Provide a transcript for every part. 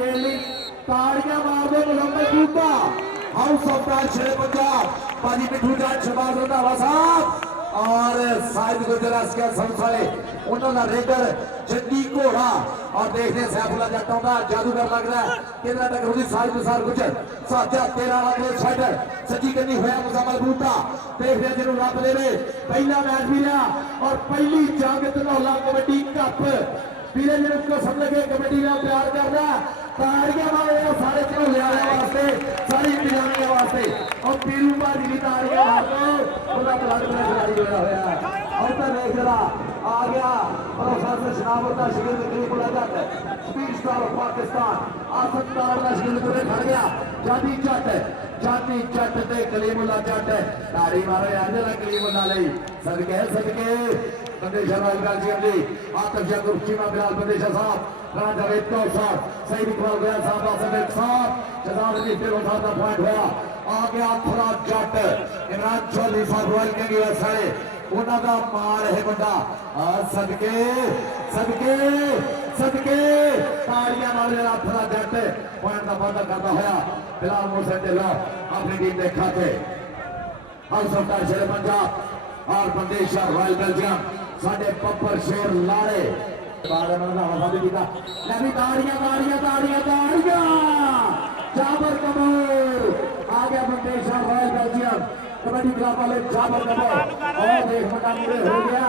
rally ताड़ियां मार दो मुहम्मद बूटा house of the शेर पंजाब पाजी मिठू जाट शहबाज रंधावा साहब और साहिब गुजरात के संसारे उन्होंने रेडर जंगी घोड़ा और देखने सैफुल्ला जट आउंदा जादूगर लग रहा है किधर तक होगी साहिब निसार गुजर साजा 13 वाले शटर सजी कन्नी होया मुजामल बूटा देखने जिन्हों रब देवे पहला मैच भी लिया और पहली जंग धनौला कबड्डी कप वीरे जिन्हों कसम लगे कबड्डी का प्यार कर रहा है ताड़ियां मारे सारे धनौले वास्ते सारी इंतजामिया वास्ते और पीरू भाजी की ताड़ियां मार दो ब्लड प्रेशर होया होया और तो देख जरा आ गया प्रोफेसर शरावत का शिगिर कलीमुल्लाह जट स्पीड स्टार ऑफ पाकिस्तान आसमदार का शिगिर पूरे खड़ गया जानी जट ते कलीमुल्लाह जट ताड़ी मारो यार जरा कलीमुल्लाह लई सदके बंदेशा राजगल जी जी आतफ जगुर चीमा बिलाल बंदेशा साहब राजा जावेद कौर साहब सईद इकबाल गया साहब आसफ साहब जजाद अली फिर उठा का पॉइंट हुआ आ गया थोड़ा जट इमरान चौधरी साहब रॉयल किंग यूएसए उन्हों का मार है बंदा सदके ताड़ियां मारे थोड़ा जट पॉइंट का वादा करता हुआ बिलाल मोहसिन ढिल्लों अपनी टीम के खाते हाउस ऑफ द शेर पंजाब और बंदेशा रॉयल बेल्जियम साडे पप्पर शेर लाड़े जाबर कपूर आ गया Bandesha royal Belgium kabaddi club वाले जाबर कपूर और देख मुकाबले हो गया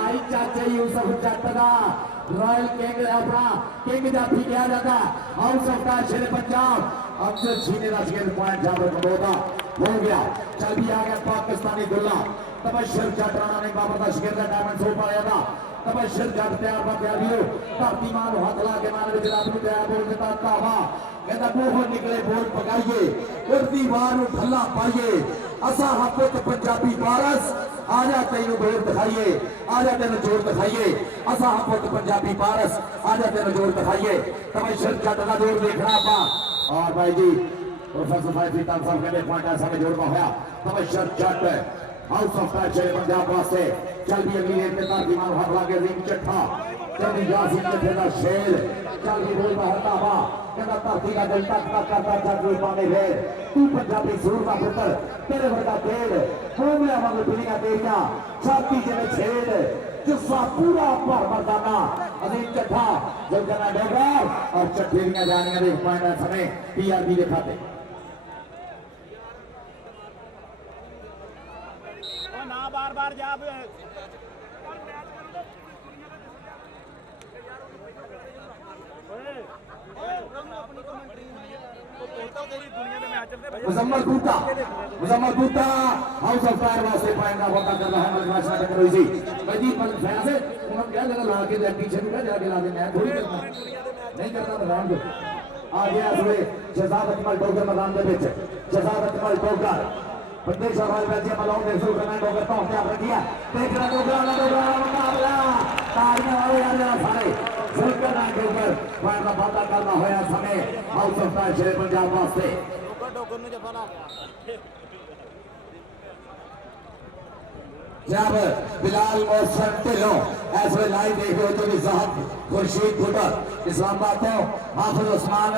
आई चाचे यूसुफ जट का रॉयल किंग अपना किंग जाफी किया जाता हाउस ऑफ द शेर पंजाब अफसर छीने का शेर पॉइंट जाबर कपूर का हो गया चल भी आ गया पाकिस्तानी दुल्ला तबशर जट राणा ने बाबर का शिगिर का डायमंड शो पाया था तबशर जट तैयार बा तैयारी हो धरती मां हाथ ला के मान विच रब नूं तैयार बोल दिता कावा कहता बूहों निकले बोल पकाइए उर्दी वार नूं ठल्ला पाइए असा हपुत पंजाबी पारस आजा तैनूं जोर दिखाइए आजा तेनूं जोर दिखाइए असा हपुत पंजाबी पारस आजा तेनूं जोर दिखाइए तबशर जट का जोर देखना आप और भाई जी प्रोफेसर साहिब साहब कहते पॉइंट ऐसा में जोड़ पाया तबशर जट हाउस ऑफ द शेर पंजाब वास्ते चल भी अगली रेत के तार मान हाथ लागे रिंग चट्ठा चल यासीन चट्ठे का शेर चल भी बोल बहता हवा कहता धरती का दिल तक करता चल भी पाने फिर तू पंजाबी सुर का पुत्र तेरे वर्गा पेड़ होंगलिया वांगू दुनिया तेरिया छाती जिवें छेड़ जुस्सा पूरा भर मर्दाना अजीम चट्ठा जब जना डोगरा और चट्ठेरियां जानियां देख पाएंगे समय पीआरबी के खाते बार जा मुजम्मल बूटा हाउस ऑफ फायर वास्ते पॉइंट का वादा कर रहा है मलका शाह टक्कर हुई थी भाई पर फैन से उन्होंने क्या जगह ला के पीछे भी जाके ला देना है थोड़ी करना नहीं करना मैदान को आ गया हुए शहजाद अकमल डोगर मैदान के बीच शहजाद अकमल डोगर बंदेशा रॉयल बेल्जियम अलाउंड देखो कमेंट डोगर तो क्या रखिया देख रहा डोगर मुकाबला ताड़ियां वाले यार जरा सारे सुलकर ना डोगर पॉइंट का वादा करना होया समय हाउस ऑफ द शेर पंजाब वास्ते जब बिलाल मोहसिन ढिल्लों इस वे लाइव देख रहे हो तो साहब खुर्शीद भुट्टर इस्लामाबाद तो हाफिज उस्मान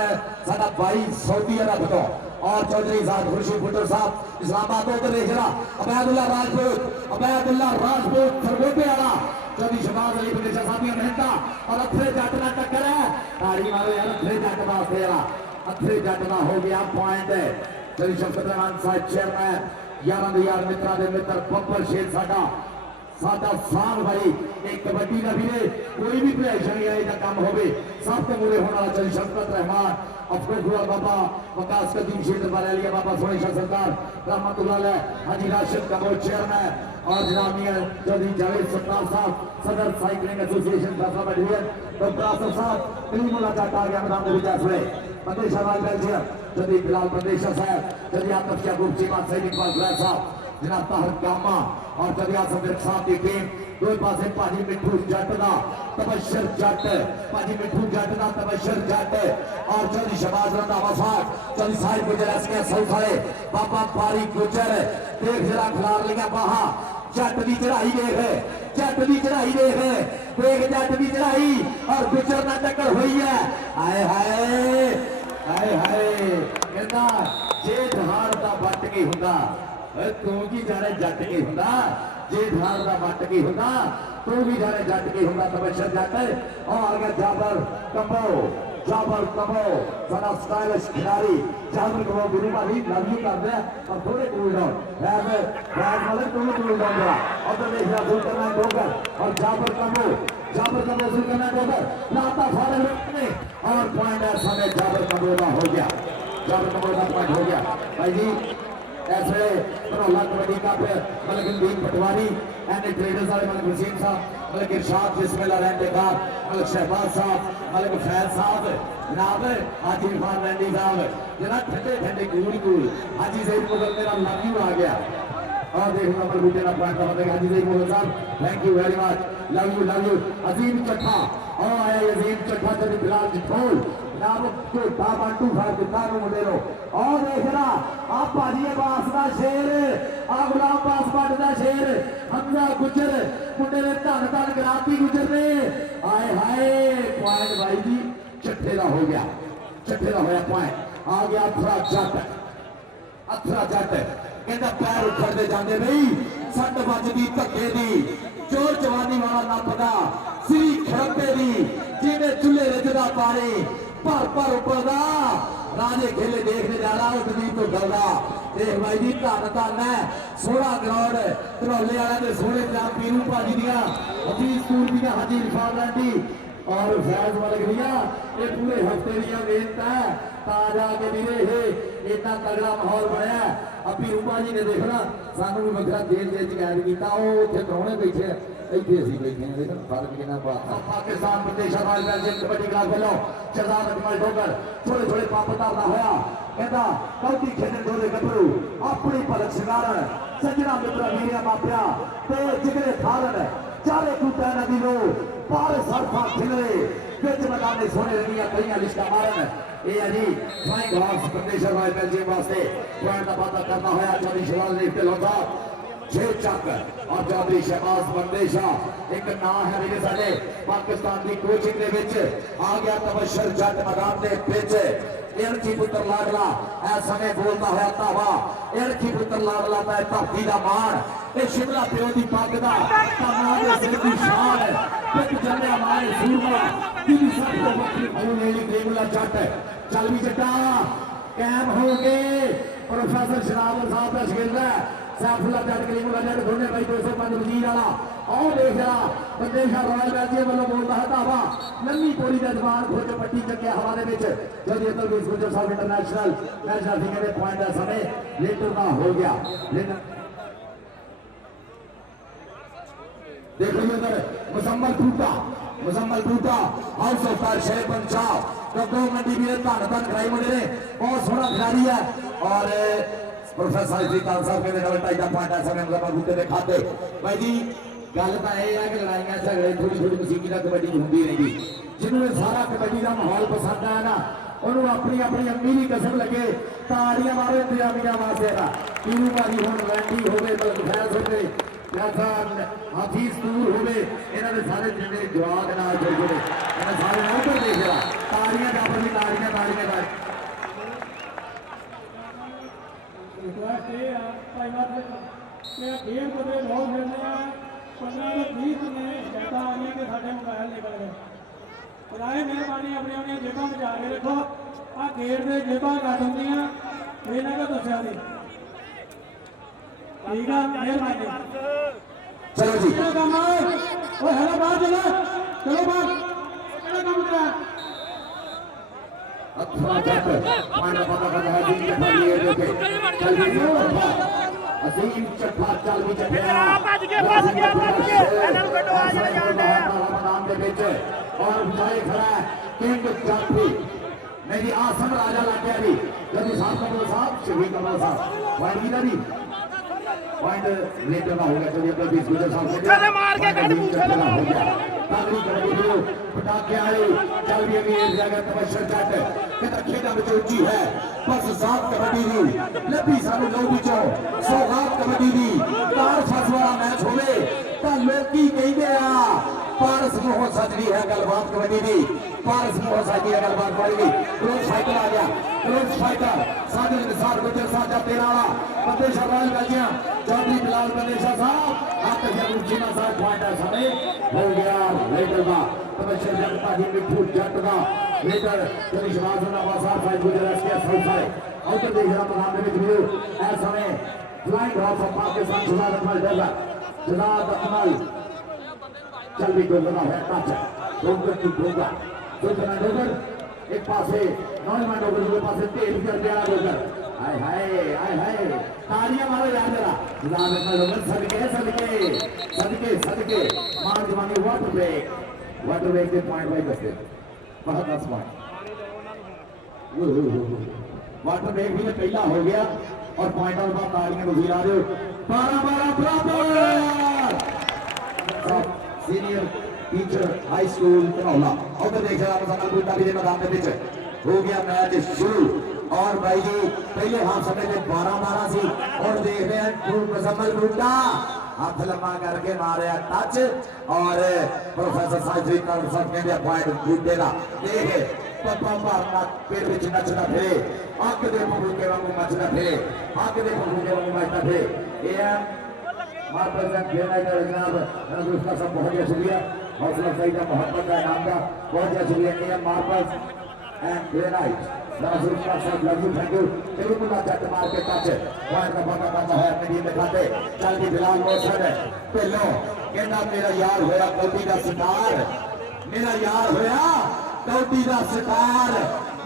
साडा भाई सऊदी अरब तो और चौधरी साहब खुर्शीद भुट्टर साहब इस्लामाबाद तो उधर देख रहा अबैदुल्लाह राजपूत सरगोटे वाला चौधरी शहबाज अली बंदेशा साहब मेहनता और अथरे जट ना टक्कर है ताड़ी मारो यार अथरे जट वास्ते अथरे जट का हो गया पॉइंट चौधरी शफकत रहमान साहब चेयरमैन यार यार मित्रा दे मित्र बब्बर शेर साडा साल भाई एक कबड्डी का भी कोई भी परेशानी आई का काम होवे सब तो मुरे होने वाला चौधरी शफकत रहमान अफरोज हुआ बाबा वकास कदीम शेर दरबार लिया बाबा सोने शाह सरदार रहमतुल्लाह अलैह हाजी राशिद कपूर चेयरमैन और जनाब मियां चौधरी जावेद सरदार साहब सदर cycling association Faisalabad division doctor Asaf साहब कलीमुल्लाह जट आ गया मैदान के विचार से बंदेशा रॉयल बेल्जियम चौधरी बिलाल बंदेशा साहब चौधरी आतफ याकूब चीमा सईद इकबाल गुलैर साहब जनाब ताहिर कामा और चौधरी आसफ साहब की टीम दो पासे पाजी मिठू जट का तबशर जट पाजी मिठू जट का तबशर जट और चौधरी शहबाज रंधावा साहब चौधरी साहिब गुजर एसके सौथाले बाबा पारी गुजर देख जरा खिलार लिया बाहा जट की चढ़ाई देख जट की चढ़ाई देख जट की चढ़ाई और गुजर ना टक्कर हुई है हाय हाय तू की जाने जट की हुंदा जे ढाल दा वट की हुंदा तू भी जाने जट की हुंदा तबशर जट और आ गया जाबर कंबो साडा स्टाइलिश खिलाड़ी जाबर कंबो गुरु भाई लव यू कर दे और थोड़े कूल डाउन बैट वाले दोनों कूल डाउन जरा और तो देख रहा करना डोगर और जाबर कंबो शुरू करना डोगर लाता फाड़े ने और पॉइंट ऐसा में जाबर कंबो का हो गया पॉइंट हो गया भाई जी ऐसे धनौला कबड्डी का मतलब लीग पटवारी एंड ट्रेडर्स वाले मतलब वसीम साहब मतलब इरशाद बिस्मिल्लाह रहने का मतलब शहबाज साहब मतलब फैज साहब जनाब हाजी इरफान रैंडी साहब जनाब ठंडे कूल हाजी सईद मुगल मेरा लव यू आ गया और देख नंबर बूटे का पॉइंट का हाजी सईद मुगल साहब thank you very much love you Azeem Chattha और आया अजीम चट्ठा जब बिलाल जिठोल नाम को बाबांटू फाड़ दिता नु मुंडे नो और देखना आप भाजी अब्बास दा शेर आ गुलाम अब्बास भट्ट दा शेर हमजा गुजर मुंडे ने धन गराती गुजर ने आए हाय पॉइंट भाई जी चट्ठे दा हो गया पॉइंट आ गया अथरा जट कहता पैर उखड़ते जाते बई सट बजदी धक्के दी चोर जवानी वाला नपदा सिरी खड़पे दी जिन्हें चूल्हे रिजदा पानी पर उपरदा राजे खेले देखने जाना उतनी तो डरदा देख भाई जी धन है 16 करोड़ धनौले वाले दे सोने जनाब पीरू भाजी दियां हफीज स्कूल दियां हाजी इरफान रैंडी और फैज वाले दियां ये पूरे हफ्ते दियां मेहनत है ताजा के वीरे हे इतना तगड़ा माहौल बनया अपी रूपा जी ने देखना सानू भी वखरा जेल च कैद किया उत्थे प्राहुणे बैठे इतने असीं बैठे हैं देखो फर्क कितना पा पाकिस्तान प्रदेश रॉयल बेल्जियम कबड्डी क्लब वालों शहजाद अजमल डोगर थोड़े पंप धरना होया कहता कौती खेडन डोले गभरू अपनी भलक सिंगारन सजना मित्रा वीरिया मापिया ते जिगरे थारन चारे कूटा नदी लो पार सरफा खिलरे बिच मैदान सोने रंगिया कई लिस्टा मारन ये अजी फ्लाइंग हॉर्स प्रदेश रॉयल बेल्जियम वास्ते पॉइंट का वादा करना होया चौधरी शिवाल ने लौटा छे चक और चौधरी शहबाज बंदेशा एक ना है मेरे साडे पाकिस्तान की कोचिंग दे विच आ गया तबशर जट मैदान दे विच एरखी पुत्र लाडला ऐसा में बोलता है तावा एरखी पुत्र लाडला दा धरती दा मान ए शिमला प्यो दी पग दा तमाम दे सिर दी शान पिट जन्ने मारे सूरमा दी सब तो वक्री भाई मेरी देवला जट चल भी जटा कैम हो गए प्रोफेसर शराब साहब का शिगिर्द है सैफुल्ला जट कलीमुल्ला जट दोने भाई 205 वजीर वाला और देख रहा बंदेशा रॉयल बेल्जियम वालों बोलता है धावा लम्मी पोली का जवान खोज पट्टी चक्के हवाले में जल्दी अंदर गुजर साहब इंटरनेशनल ठीक है पॉइंट का समय लेटर का हो गया देखो इधर मुजम्मल टूटा हाउस ऑफ फायर शेर पंजाब तो 2 मंडी भी धन कराई मुंडे ने बहुत सोहना खिलाड़ी है और प्रोफेसर श्रीकांत साहब कहते डबल टाइट का पॉइंट ऐसा में मतलब बूटे दे खाते भाई जी गल तो यह है कि लड़ाइयां झगड़े थोड़ी मसीकी का कबड्डी होंगी रहेगी जिन्होंने सारा कबड्डी का माहौल पसंद आया ना उन्होंने अपनी अम्मी की कसम लगे ताड़ियां मारो इंतजामिया वास्ते पीरू भाजी हुण रैंडी हो गए फैज हो गए हाफिज दूर हो गए इन्होंने सारे जिन्हें जवाब नाल जुड़ गए इन्हें सारे उधर देख रहा ताड़ियां जाबर की ताड़ियां रिक्वेस्ट ये भाई मैं खेल बदले बहुत मिलने 15 ਤੋਂ 20 ने शिकायत आ गई कि साढ़े मोबाइल निकल गए बजाय मेहरबानी अपनी जेबां बचा के रखो आ गेट से जेबां कट होंदियां इन्हां को दस्सिया दी ठीक है मेहरबानी चलो जी काम ओ हेलो बाहर चलो बाहर केड़ा काम करा अच्छा जट पॉइंट पता कर रहा है जी लिए देखे चल भी असीम चट्ठा चल भी चट्ठा भज के ਇਹਨਾਂ ਨੂੰ ਕੱਢੋ ਆ ਜਿਹੜੇ ਜਾਂਦੇ ਆ मैदान के बीच और बचाए खड़ा है किंग जाफी मेरी आसम राजा लग गया जी जल्दी साहब कमल साहब शहीद कमल साहब पॉइंट की जी पॉइंट लेटर का हो गया चलिए अपने 20 गुजर साहब से मार के कट पूछे हो गया ताकरी कबड्डी को पटाखे आई चल भी अभी एक जगह तबशर जट कहता खेड़ा में ऊंची है बस सात कबड्डी दी लभी सानू लो बिचो सौगात कबड्डी दी तार फस वाला मैच होवे ता लोकी कहंदे आ पारस मोह सजदी है गलबात कबड्डी दी पारस मोह सजदी है गलबात कबड्डी दी क्रोस फाइटर आ गया क्रोस फाइटर साजिद निसार गुजर साजा तेरा बंदेशा रॉयल बेल्जियम चौधरी बिलाल बंदेशा साहब आपके जरूर जीना साहब पॉइंट है सारे हो गया लेटर का तबशर जनता जी मिठू जट का लेटर चली शबाज नवासार साहब गुजरात के संसार आउटर देख रहा मैदान में व्यू इस समय flying horse of Pakistan Shahzad Akmal desert Shahzad Akmal चल भी डोगरा है टच डोगर की डोगा डोगर एक पासे नौजवान डोगर दूसरे पासे तेज कर दिया डोगर हाय हाय हाय हाय तालियां मारो यार जरा शहजाद अकमल डोगर सदके सदके सदके सदके मान जवानी वाटर ब्रेक के पॉइंट वाइज बचते बहुत 10 पॉइंट वाटर ब्रेक भी पहला हो गया और पॉइंट ऑफ बाद तालियां तो गिरा रहे हो 12-12 बराबर senior teacher high school Dhanaula और देख रहा मुसलमान बूटा भी मैदान में पिच हो गया मैच शुरू और भाई जी पहले हाफ समय में 12-12 सी और देख रहे हैं मुसलमान बूटा हाथ लम्बा करके मारे टच और प्रोफेसर साजरी का सब कहते पॉइंट बूटे का देख पप्पा मारना पेड़ में नचना फिरे आंख दे फूके वांगू मचना फिरे आंख दे फूके वांगू मचना फिरे ये मार्पल यूनाइटेड जनाब उसका सब बहुत बहुत शुक्रिया हौसला सही का मोहब्बत का इनाम का बहुत बहुत शुक्रिया ये मार्पल एंड यूनाइट नाजुर का सब लव यू थैंक यू बिल्कुल जट मार के टच पॉइंट का पता करता है मीडिया में खाते चल के बिलाल मोहसन पहलो कहना मेरा यार होया कोटी का सितार मेरा यार होया कौटी का सितार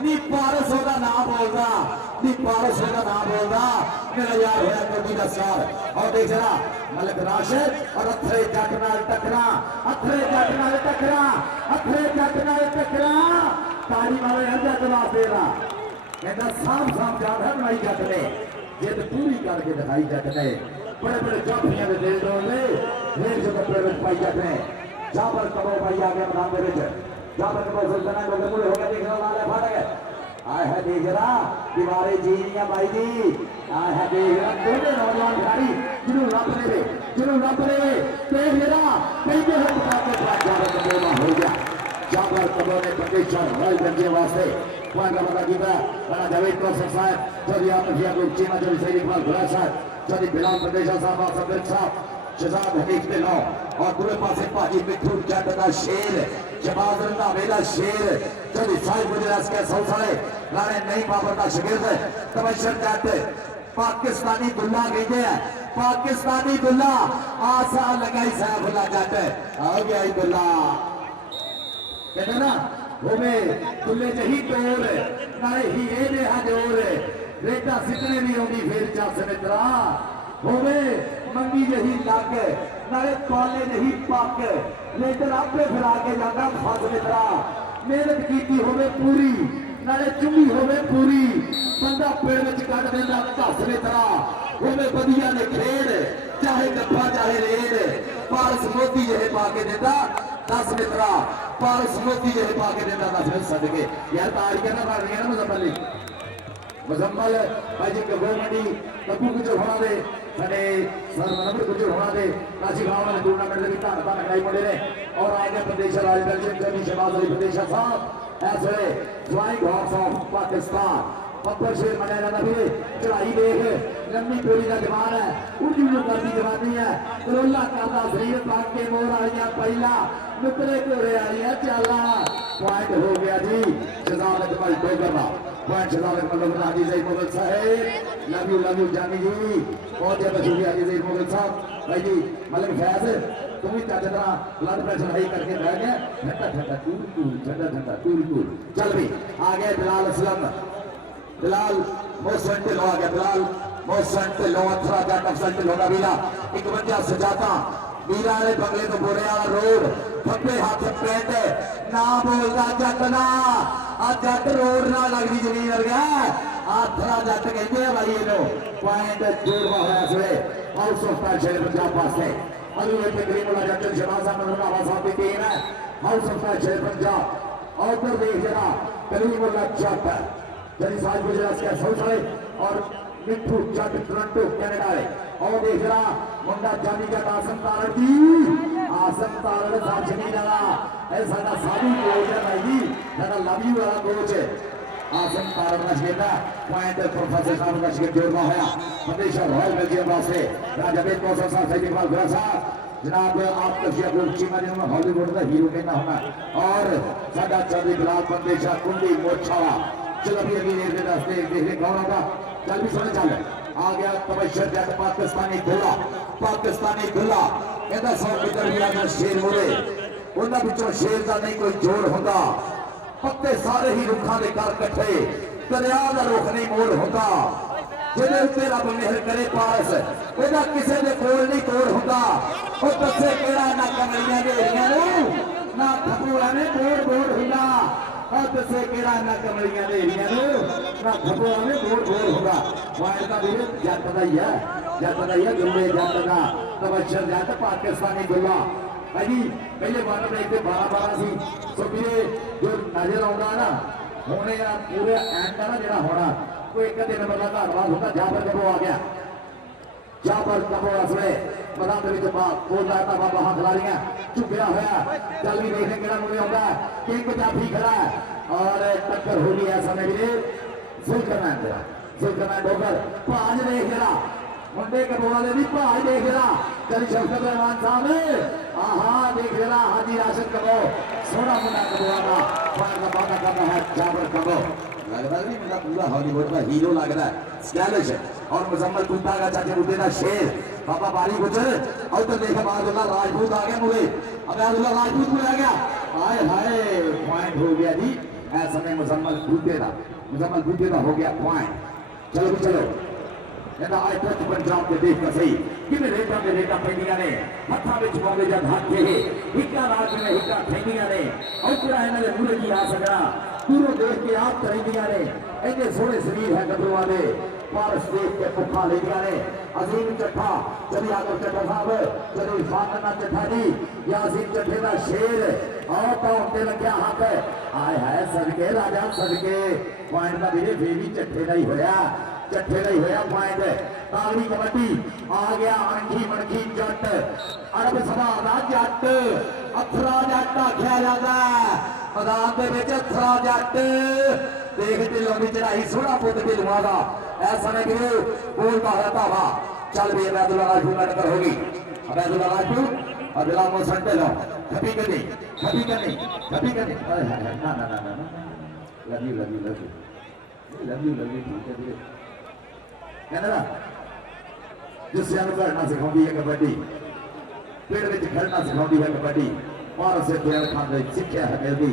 नी पारस का नाम बोलता नी पारस का नाम बोलता मेरा यार होया कौटी का सितार और देख जरा मलिक राशिद और अथरे जट नाल टकरा अथरे जट नाल टकरा अथरे जट नाल टकरा ताली मारे हर जट वास देना कहता साफ साफ जादा बनाई जट ने जिद पूरी करके दिखाई जट ने बड़े बड़े जाफियां दे दिल डोले फिर जो कपड़े में पाई जट ने जाबर कबो भाई आ गया मैदान में जाबर कबो सुल्ताना को मुड़े होकर देख रहा लाल फाड़ गए आए है देख रहा दीवारें जीनिया भाई जी आए है देख रहा दोनों नौजवान खिलाड़ी जिन्होंने रब ले देख रहा कई के हाथ पकड़ के जाबर कबो हो गया जाबर कबो ने बंदेशा रॉयल बेल्जियम वास्ते पॉइंट का पता किया राणा जावेद कौशल साहब चौधरी आमिर जिया को चीमा चौधरी सैयद इकबाल गुलाब साहब चौधरी बिलाल बंदेशा साहब सफेद साहब शहजाद हनीफ के नौ और दूसरे पासे पाजी मिठू जट का शेर शहबाज रंधावे शेर चौधरी साहिब गुजरात के सौसाले राणे नहीं बाबर का शागिर्द तबशर जट पाकिस्तानी दुल्ला कहते हैं पाकिस्तानी दुल्ला आशा लगाई सैफुल्ला जट आ गया ही दुल्ला कहते ना होवे दुल्ले जही टोर नाले ही ए दे हजोर रेटा सिटने नहीं होगी फिर चस मित्रा होवे मंगी जही लग नाले कॉले नहीं पक लेटर आपे फिरा के जाता फस मित्रा मेहनत की होवे पूरी नाले चुंगी होवे पूरी बंदा पेड़ में कट देता घस मित्रा होवे बदिया ने खेड़ चाहे गप्पा चाहे रेड पारस मोती जहे पाके देता 10 मित्रा पारस मोती जहे पाके देता 10 मिनट सदके यार तारीख ना मार रही है ना मुजम्मल भाई जी गो मंडी कपूर गुजर होना दे सने सर मनवर गुजर होना दे काशी गांव में टूर्नामेंट में धन धन लगाई मुंडे ने और आगे प्रदेश राज बेल्जियम के शहबाज अली प्रदेश साहब ऐसे फ्लाइंग हॉर्स ऑफ पाकिस्तान पत्थर से मने ना भी चढ़ाई देख लंबी टोली का जवान है उर्दू जो करती जवानी है करोला कादा शरीर पाक के मोर आलियां पहला नुकरे घोड़े आलियां चाला पॉइंट हो गया जी शहजाद अकमल डोगरा पॉइंट शहजाद अकमल हाजी ज़ैद मुगल साहब लव यू जानी जी बहुत ज्यादा शुक्रिया हाजी ज़ैद मुगल साहब भाई जी मलिक फैज तुम भी चाचा तरह ब्लड प्रेशर हाई करके बैठ गया ठंडा ठंडा कूल ठंडा ठंडा कूल चल भी आ गए बिलाल असलम बिलाल मोहसन ढिल्लों आ गया बिलाल मोहसन ढिल्लों अथरा जट अफसल ढिल्लों का वीरा 51 सजाता वीरा ने बंगले तो बोरे वाला रोड खब्बे हाथ पेंट ना बोलता जट ना आ जट रोड ना लगदी जमीन वर्गा अथरा जट कहते हैं भाई इनो पॉइंट जोड़वा होया इसवे आउट ऑफ पैशन पंजाब वास्ते अभी ये करीमुल्लाह जट शहबाज अहमद रंधावा साहब की टीम है आउट ऑफ पैशन पंजाब और उधर देख जरा करीमुल्लाह जट जरी साज गुजरात के सौसाले और मिठू जट टोरंटो कनाडा रे और देख रहा मुंडा जानी का आसम तारण की आसम तारण साक्षी डाला ऐसा साधु कोच है भाई जी साडा लव यू वाला कोच आसिम तारक नशगेदा पॉइंट प्रोफेसर साहब नशगे जोड़ना होया हमेशा रॉयल बेल्जियम वास्ते राजावेद कौशल साहब सही इकबाल गुरा साहब जनाब आप तस्वीर को चीमा जिन्होंने हॉलीवुड का हीरो कहना होना और साडा चौधरी बिलाल पंदेशा कुंडी मोछावा चलो अभी अभी देख रहे कौन होगा चल भी सुने चल आ गया तबशर जट पाकिस्तानी दुल्ला कहता 100 मीटर भी आगे शेर मुड़े उन्होंने पिछों शेर का नहीं कोई जोड़ होता पत्ते सारे ही रुखा के कर कट्ठे दरिया का रुख नहीं मोड़ होता जिन्हें उत्ते रब मेहर करे पास ओदा किसी के कोल नहीं तोड़ होता वो दसे केड़ा ना कमलियां देरियां नूं ना खपूआ ने तोड़ बोड़ हुंदा और दसे केड़ा ना कमलियां देरियां नूं ना खपूआ ने तोड़ बोड़ हुंदा वाइड का वीर जट दा ही है जुम्मे जट दा तबशर जट पाकिस्तानी दुल्ला भाई पहले बार में 12 सी सो वीरे जो नजर आउंदा ना होने या पूरे एंड का ना जेड़ा होना कोई एक दिन बंदा धन्यवाद होता जाफर कबो आ गया जाफर कबो असले मैदान के बीच बोल रहा था बाबा हाथ खिलाड़ियां चुपिया होया चल भी देखने केड़ा मुझे आउंदा किंग जाफी खड़ा है और टक्कर हो गई है समय वीरे जुल्करनैन डोगर भाज देख जरा मुंडे कबोला ने भी भाज देख जरा चली शफकत रहमान साहब आहा देख जरा हाजी राशिद कबो सोना मुंडा कबोला का पार का वादा करना है जाफर कबो लगता नहीं मेरा पूरा हॉलीवुड का हीरो लग रहा है स्टाइलिश और मुजम्मल कुत्ता का चाचे मुद्दे का शेर बाबा बारी गुजर और तो देखा अब्दुल्ला राजपूत आ गया मुझे अब अब्दुल्ला राजपूत में आ गया हाय हाय पॉइंट हो गया जी ऐसा में मुजम्मल कुत्ते का हो गया पॉइंट चलो भी चलो कहता आज तक पंजाब के देख का सही किमें रेटा में रेटा पैंदियां ने हत्था विच पावे जद हाथ के हिक्का राज में हिक्का ठेंदियां ने और पूरा इन्होंने पूरे की आ सकना पूरे देख के आप करेंदियां ने इतने सोहने शरीर है गबरूआ ने पारस देख के भुखा लेदियां ने अजीम चट्ठा चली आकर चट्ठा साहब चली फातना चट्ठा जी या अजीम चट्ठे का शेर और पौंटे लग्या हाथ आए हाय सदके राजा सदके पॉइंट का वीरे बेबी चट्ठे का ही होया चट्ठे नहीं होया पॉइंट तागड़ी कबड्डी आ गया अणखी मणखी जट अरब सभा का जट अथरा जट आख्या जाता मैदान के विच अथरा जट देख दिलों की चढ़ाई सोना पुत ढिलुआ का ऐसा नहीं कि बोलता है धावा चल भी अबैदुल्ला राजपूत में टक्कर होगी अबैदुल्ला राजपूत और बिलाल मोहसन ढिलों खपी करनी ना ना ना ना लव यू ठीक है वीरे कहना जिससे घड़ना सिखाती है कबड्डी पेड़ में खड़ना सिखाती है कबड्डी और उसे प्यार खाने सिक्ख्या है मिलती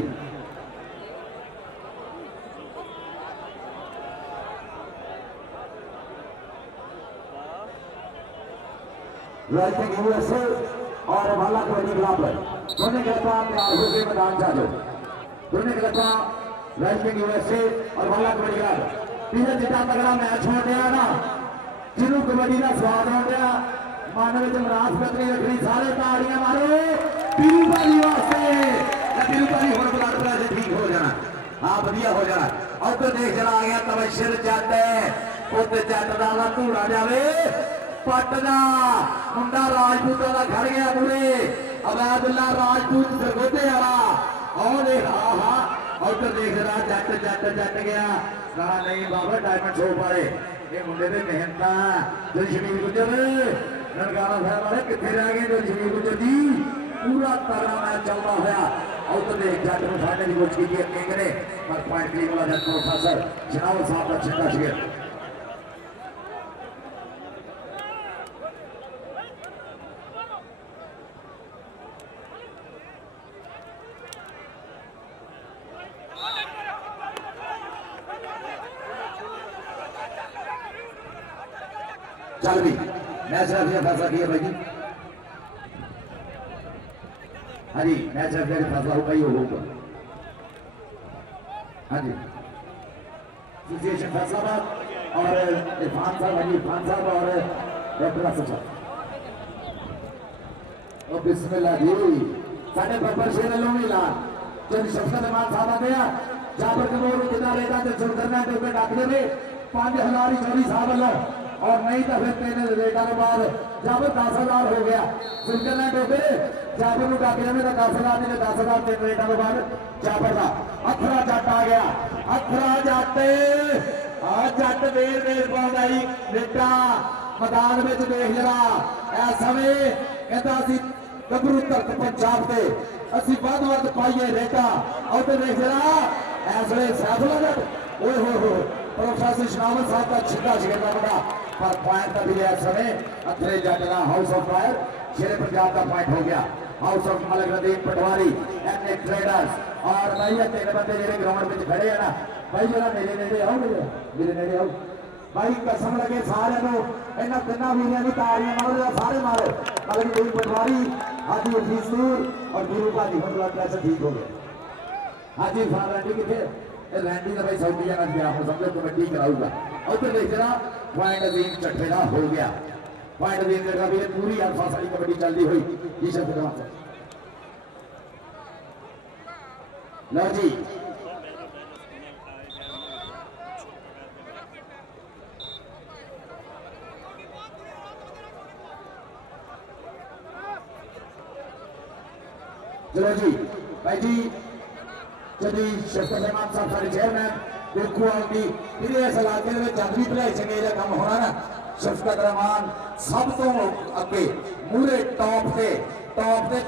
यूएसए और भाला कबड्डी क्लब दोनों गलता तैयार होकर मैदान जा जाओ दोनों गलता राइजिंग यूएसए और भाला कबड्डी क्लब पीछे जितना तगड़ा मैच हो गया ना जिन्हों कबड्डी का स्वाद हो गया मन में मुनाफत नहीं रखनी सारे ताड़ियां मारो पीरू भाई वास्ते पीरू भाई हुण ब्लड प्रेशर ठीक हो जाना हाँ बढ़िया हो जाना और तो देख जरा आ गया तबशर जट पुत जट का धूड़ा जावे पट का मुंडा राजपूतों का खड़ गया पूरे अबैदुल्ला राजपूत सरगोधे वाला और देख आहा और तो देख रहा जट गया कहा नहीं बाबा डायमंड शो पाए ये मुंडे ने मेहनता जो शमीर गुजर ननकाना साहब वाले कितने रह गए जो शमीर गुजर जी पूरा तगड़ा मैच चलता होया और तो देख जट को फाड़ने की कोशिश की किंग ने पर पॉइंट क्लीन वाला जट प्रोफेसर जनाब साहब का छिक्का शिगर चल भी मैच रेफरी फैसला किया भाई जी हाँ जी मैच रेफरी फैसला होगा ही होगा हाँ जी एसोसिएशन फैसलाबाद और इरफान साहब हाँ जी इरफान साहब और डॉक्टर आसिफ साहब और बिस्मिल्लाह जी साढ़े बब्बर शेर लो मिला जब शफकत रहमान साहब आते हैं जाबर कबूर जितना रेटा तो शुरू करना है तो डाक दे 5000 चौधरी साहब लो और नहीं तो फिर 3 रेटा के बाद जब 10,000 हो गया जुल्करनैन डोबे जाबर को डाके जाने का 10,000 ने 10,000 3 रेटा के बाद जाबर का अथरा जट आ गया अथरा जट जट देर देर पाਉਂਦਾ ही बेटा मैदान में देख जरा इस समय कहता सी गबरू धरत पंजाब से असि वध पाइए रेटा और देख जरा इस वे सैफुल्ला जट ओए हो प्रोफेसर शनावत साहब का छिक्का छेड़ना बड़ा पर पॉइंट का भी इस समय अथरे जट का हाउस ऑफ फायर शेरे पंजाब का पॉइंट हो गया house of Malik Nadeem Patwari MA traders और भाई ये तीन बंदे जो ग्राउंड में खड़े हैं ना भाई जरा मेरे नेड़े आओ मेरे नेड़े आओ भाई कसम लगे सारे इन्होंने तिना वीरिया की तालियां मारो सारे मारो मलिक नदीम पटवारी हाजी हफीज सूर और गुरु भाजी को ब्लड प्रेशर ठीक हो गया हाजी इरफान रैंडी कितने रैंडी का भाई सऊदी का गया हो समझो कबड्डी कराऊगा उधर देख जरा पॉइंट अजीम चट्टे का हो गया पॉइंट अजीम चट्टा भी पूरी अल्फा सारी कबड्डी चलती हुई ईशा फिर लो जी चलो जी भाई जी जदी शफकत रहमान साहब सारे चेयरमैन देखो आउंदी फिर इस इलाके में जब भी भलाई चंगे का काम होना ना शफकत रहमान सब तो अगे मूरे टॉप से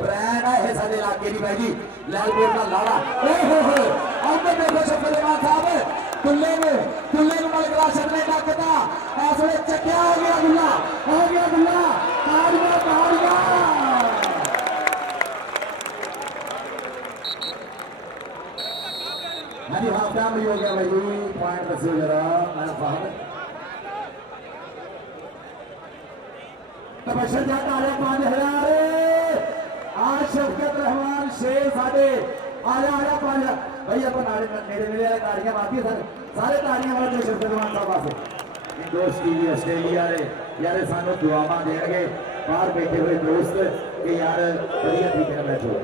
ब्रांड है सारे इलाके की भाई जी लालपुर का लाड़ा ओहो आउंदे देखो शफकत रहमान साहब दुल्ले में मलिक राशिद ने डाकता ऐसे चक्या हो गया दुल्ला ताड़ियां हाँ जी हाफ टाइम भी हो गया भाई जी पॉइंट दसो जरा मैं साहब तबशर जट आ रहा 5,000 आज शफकत रहमान शेर साडे आया 5,000 भाई अपन मेरे ताड़ियां मारती सारे ताड़ियां मारते शफकत रहमान साहब वास्ते दोस्त टीवी आस्ट्रेलिया यार सानू दुआवां देंगे बाहर बैठे हुए दोस्त कि यार बढ़िया तरीके मैच हो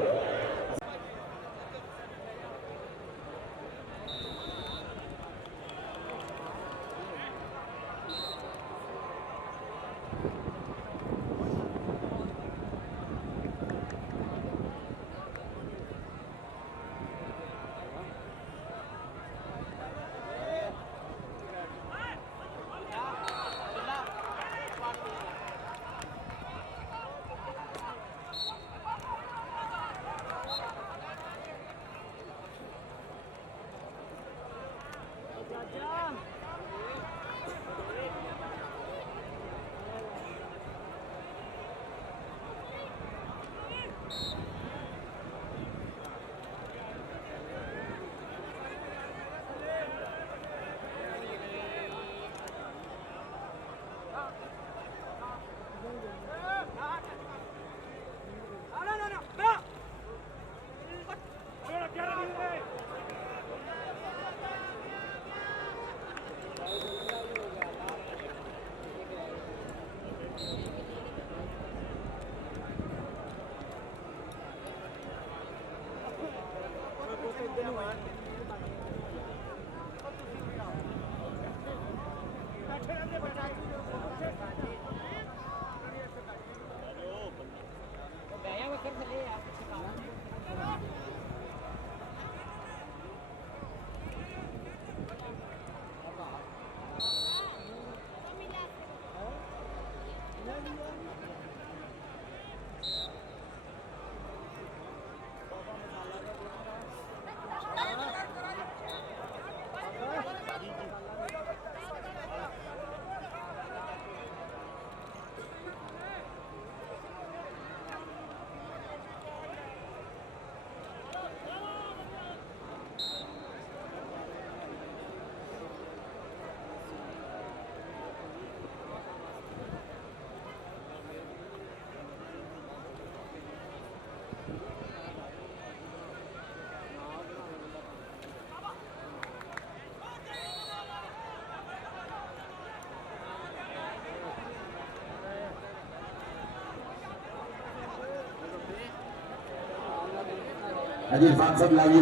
अजीत खान सब लाइए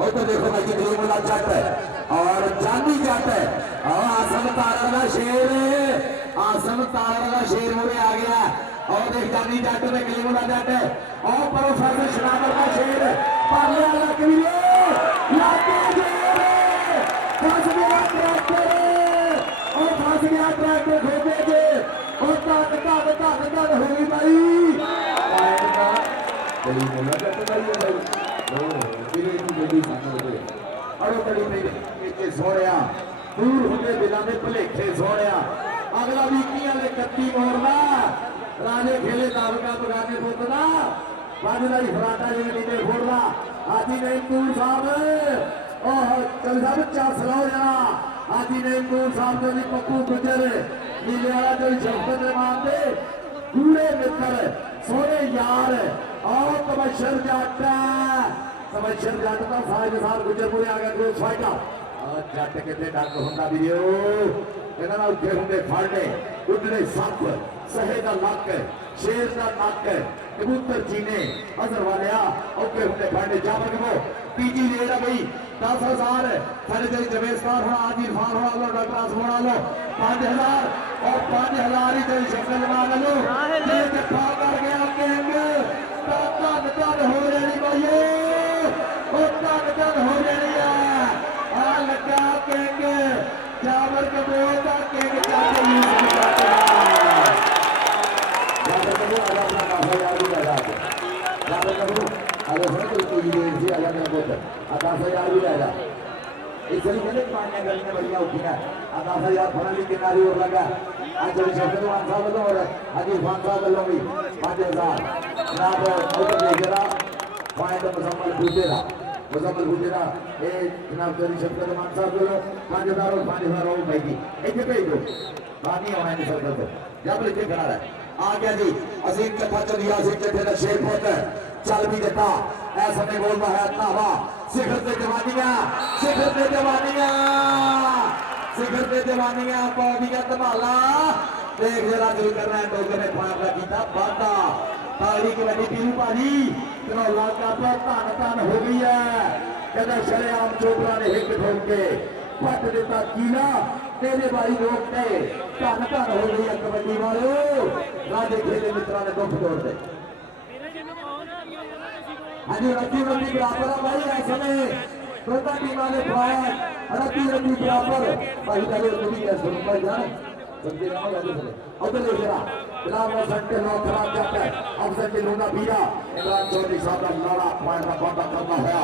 और तो देखो भाई जी वाला जट है और चांदी जट है और आसम तारा का शेर मुझे आ गया और देख जानी जट में कलीमुल्ला जट और परोसा से शराबर का शेर पाले वाला कबीरे लाके जोर फंस गया ट्रैक्टर और फंस गया ट्रैक्टर खोके के और धन हो गई भाई कलीमुल्ला जट भाई भाई ओ किले की बड़ी सामने और बड़ी पीछे सोया दूर होते दिलों में भुलेखे सोया अगला वीकियां ने कत्ती मोड़ना राजे खेले दावका बगाने पुतना बाजलाई फराटा जिंदगी में फोड़ना हाजी नईमपुर साहब ओह चल साहब चासला हो जाना हाजी नईमपुर साहब जो पप्पू गुजर नीले वाला जो शब्द मानते कूड़े मित्र सोने यार और तबशर जट का साज साल गुजरपुरे आ गया ग्रुप फाइटर जट कितने डंग होंगे वीडियो कहना उठे होंगे फाड़ने उठने सप सहे का लक शेर का नक कबूतर चीने अजर वाले औखे होंगे फाड़ने जावर को तीजी रेड है भाई 10,000 साढ़े तेरी जवेस्कार होना आज इरफान होना लो डॉक्टर आसम होना लो 5,000 और 5,000 ही तेरी शक्ल मांग लो ये जफा कर गया कहेंगे धन हो रही भाई धन हो रही है आ लगा कहेंगे जावर कबूल का कहेंगे जावर कबूल आजा अपना काफा यार भी लगा जावर कबूल आजा सुन तो कोई ये जी आजा मेरा पुत्र काफा यार भी लगा इसलिए मैंने पानी करने बढ़िया उठी है काफा यार फनाली किनारे और लगा आज जो शब्द मान साहब लो और आज इरफान साहब लो भी 5,000 जनाब और देखरा पॉइंट मुसम्मल पूजेरा ए जनाब तेरी शब्द मान साहब लो 5,000 और 5,000 और भाई जी इतने भेज दो बानी होना नहीं सकता तो जब लिखे खड़ा है आ गया जी अजीम कथा चलिया अजीम जथे का शेर पुत्र चल भी देता ऐसा नहीं बोलता है नावा शिखर पे जवानियां पौधियां धमाला देख जरा दिल करना है डोगर ने फाड़ किया बाता ताली की बड़ी पीरू पाजी धनौला का धन हो गई है कहना शरेआम चोपड़ा ने हिट ठोक के पट देता कीला तेरे भाई रोक के धन हो गई है कबड्डी वालों राजे खेले मित्रा ने दुख तोड़ दे हाँ जी रत्ती बराबर भाई ऐसे में दोनों टीम ने फायर रत्ती बराबर भाई पहले उसकी कैसे भाई जान सबके नाम लगे चले उधर देख रहा बिलाल मोहसन के नौ खराब जाता है अफसर के लूना बीरा इमरान चौधरी साहब का लड़ा पॉइंट का पता करना है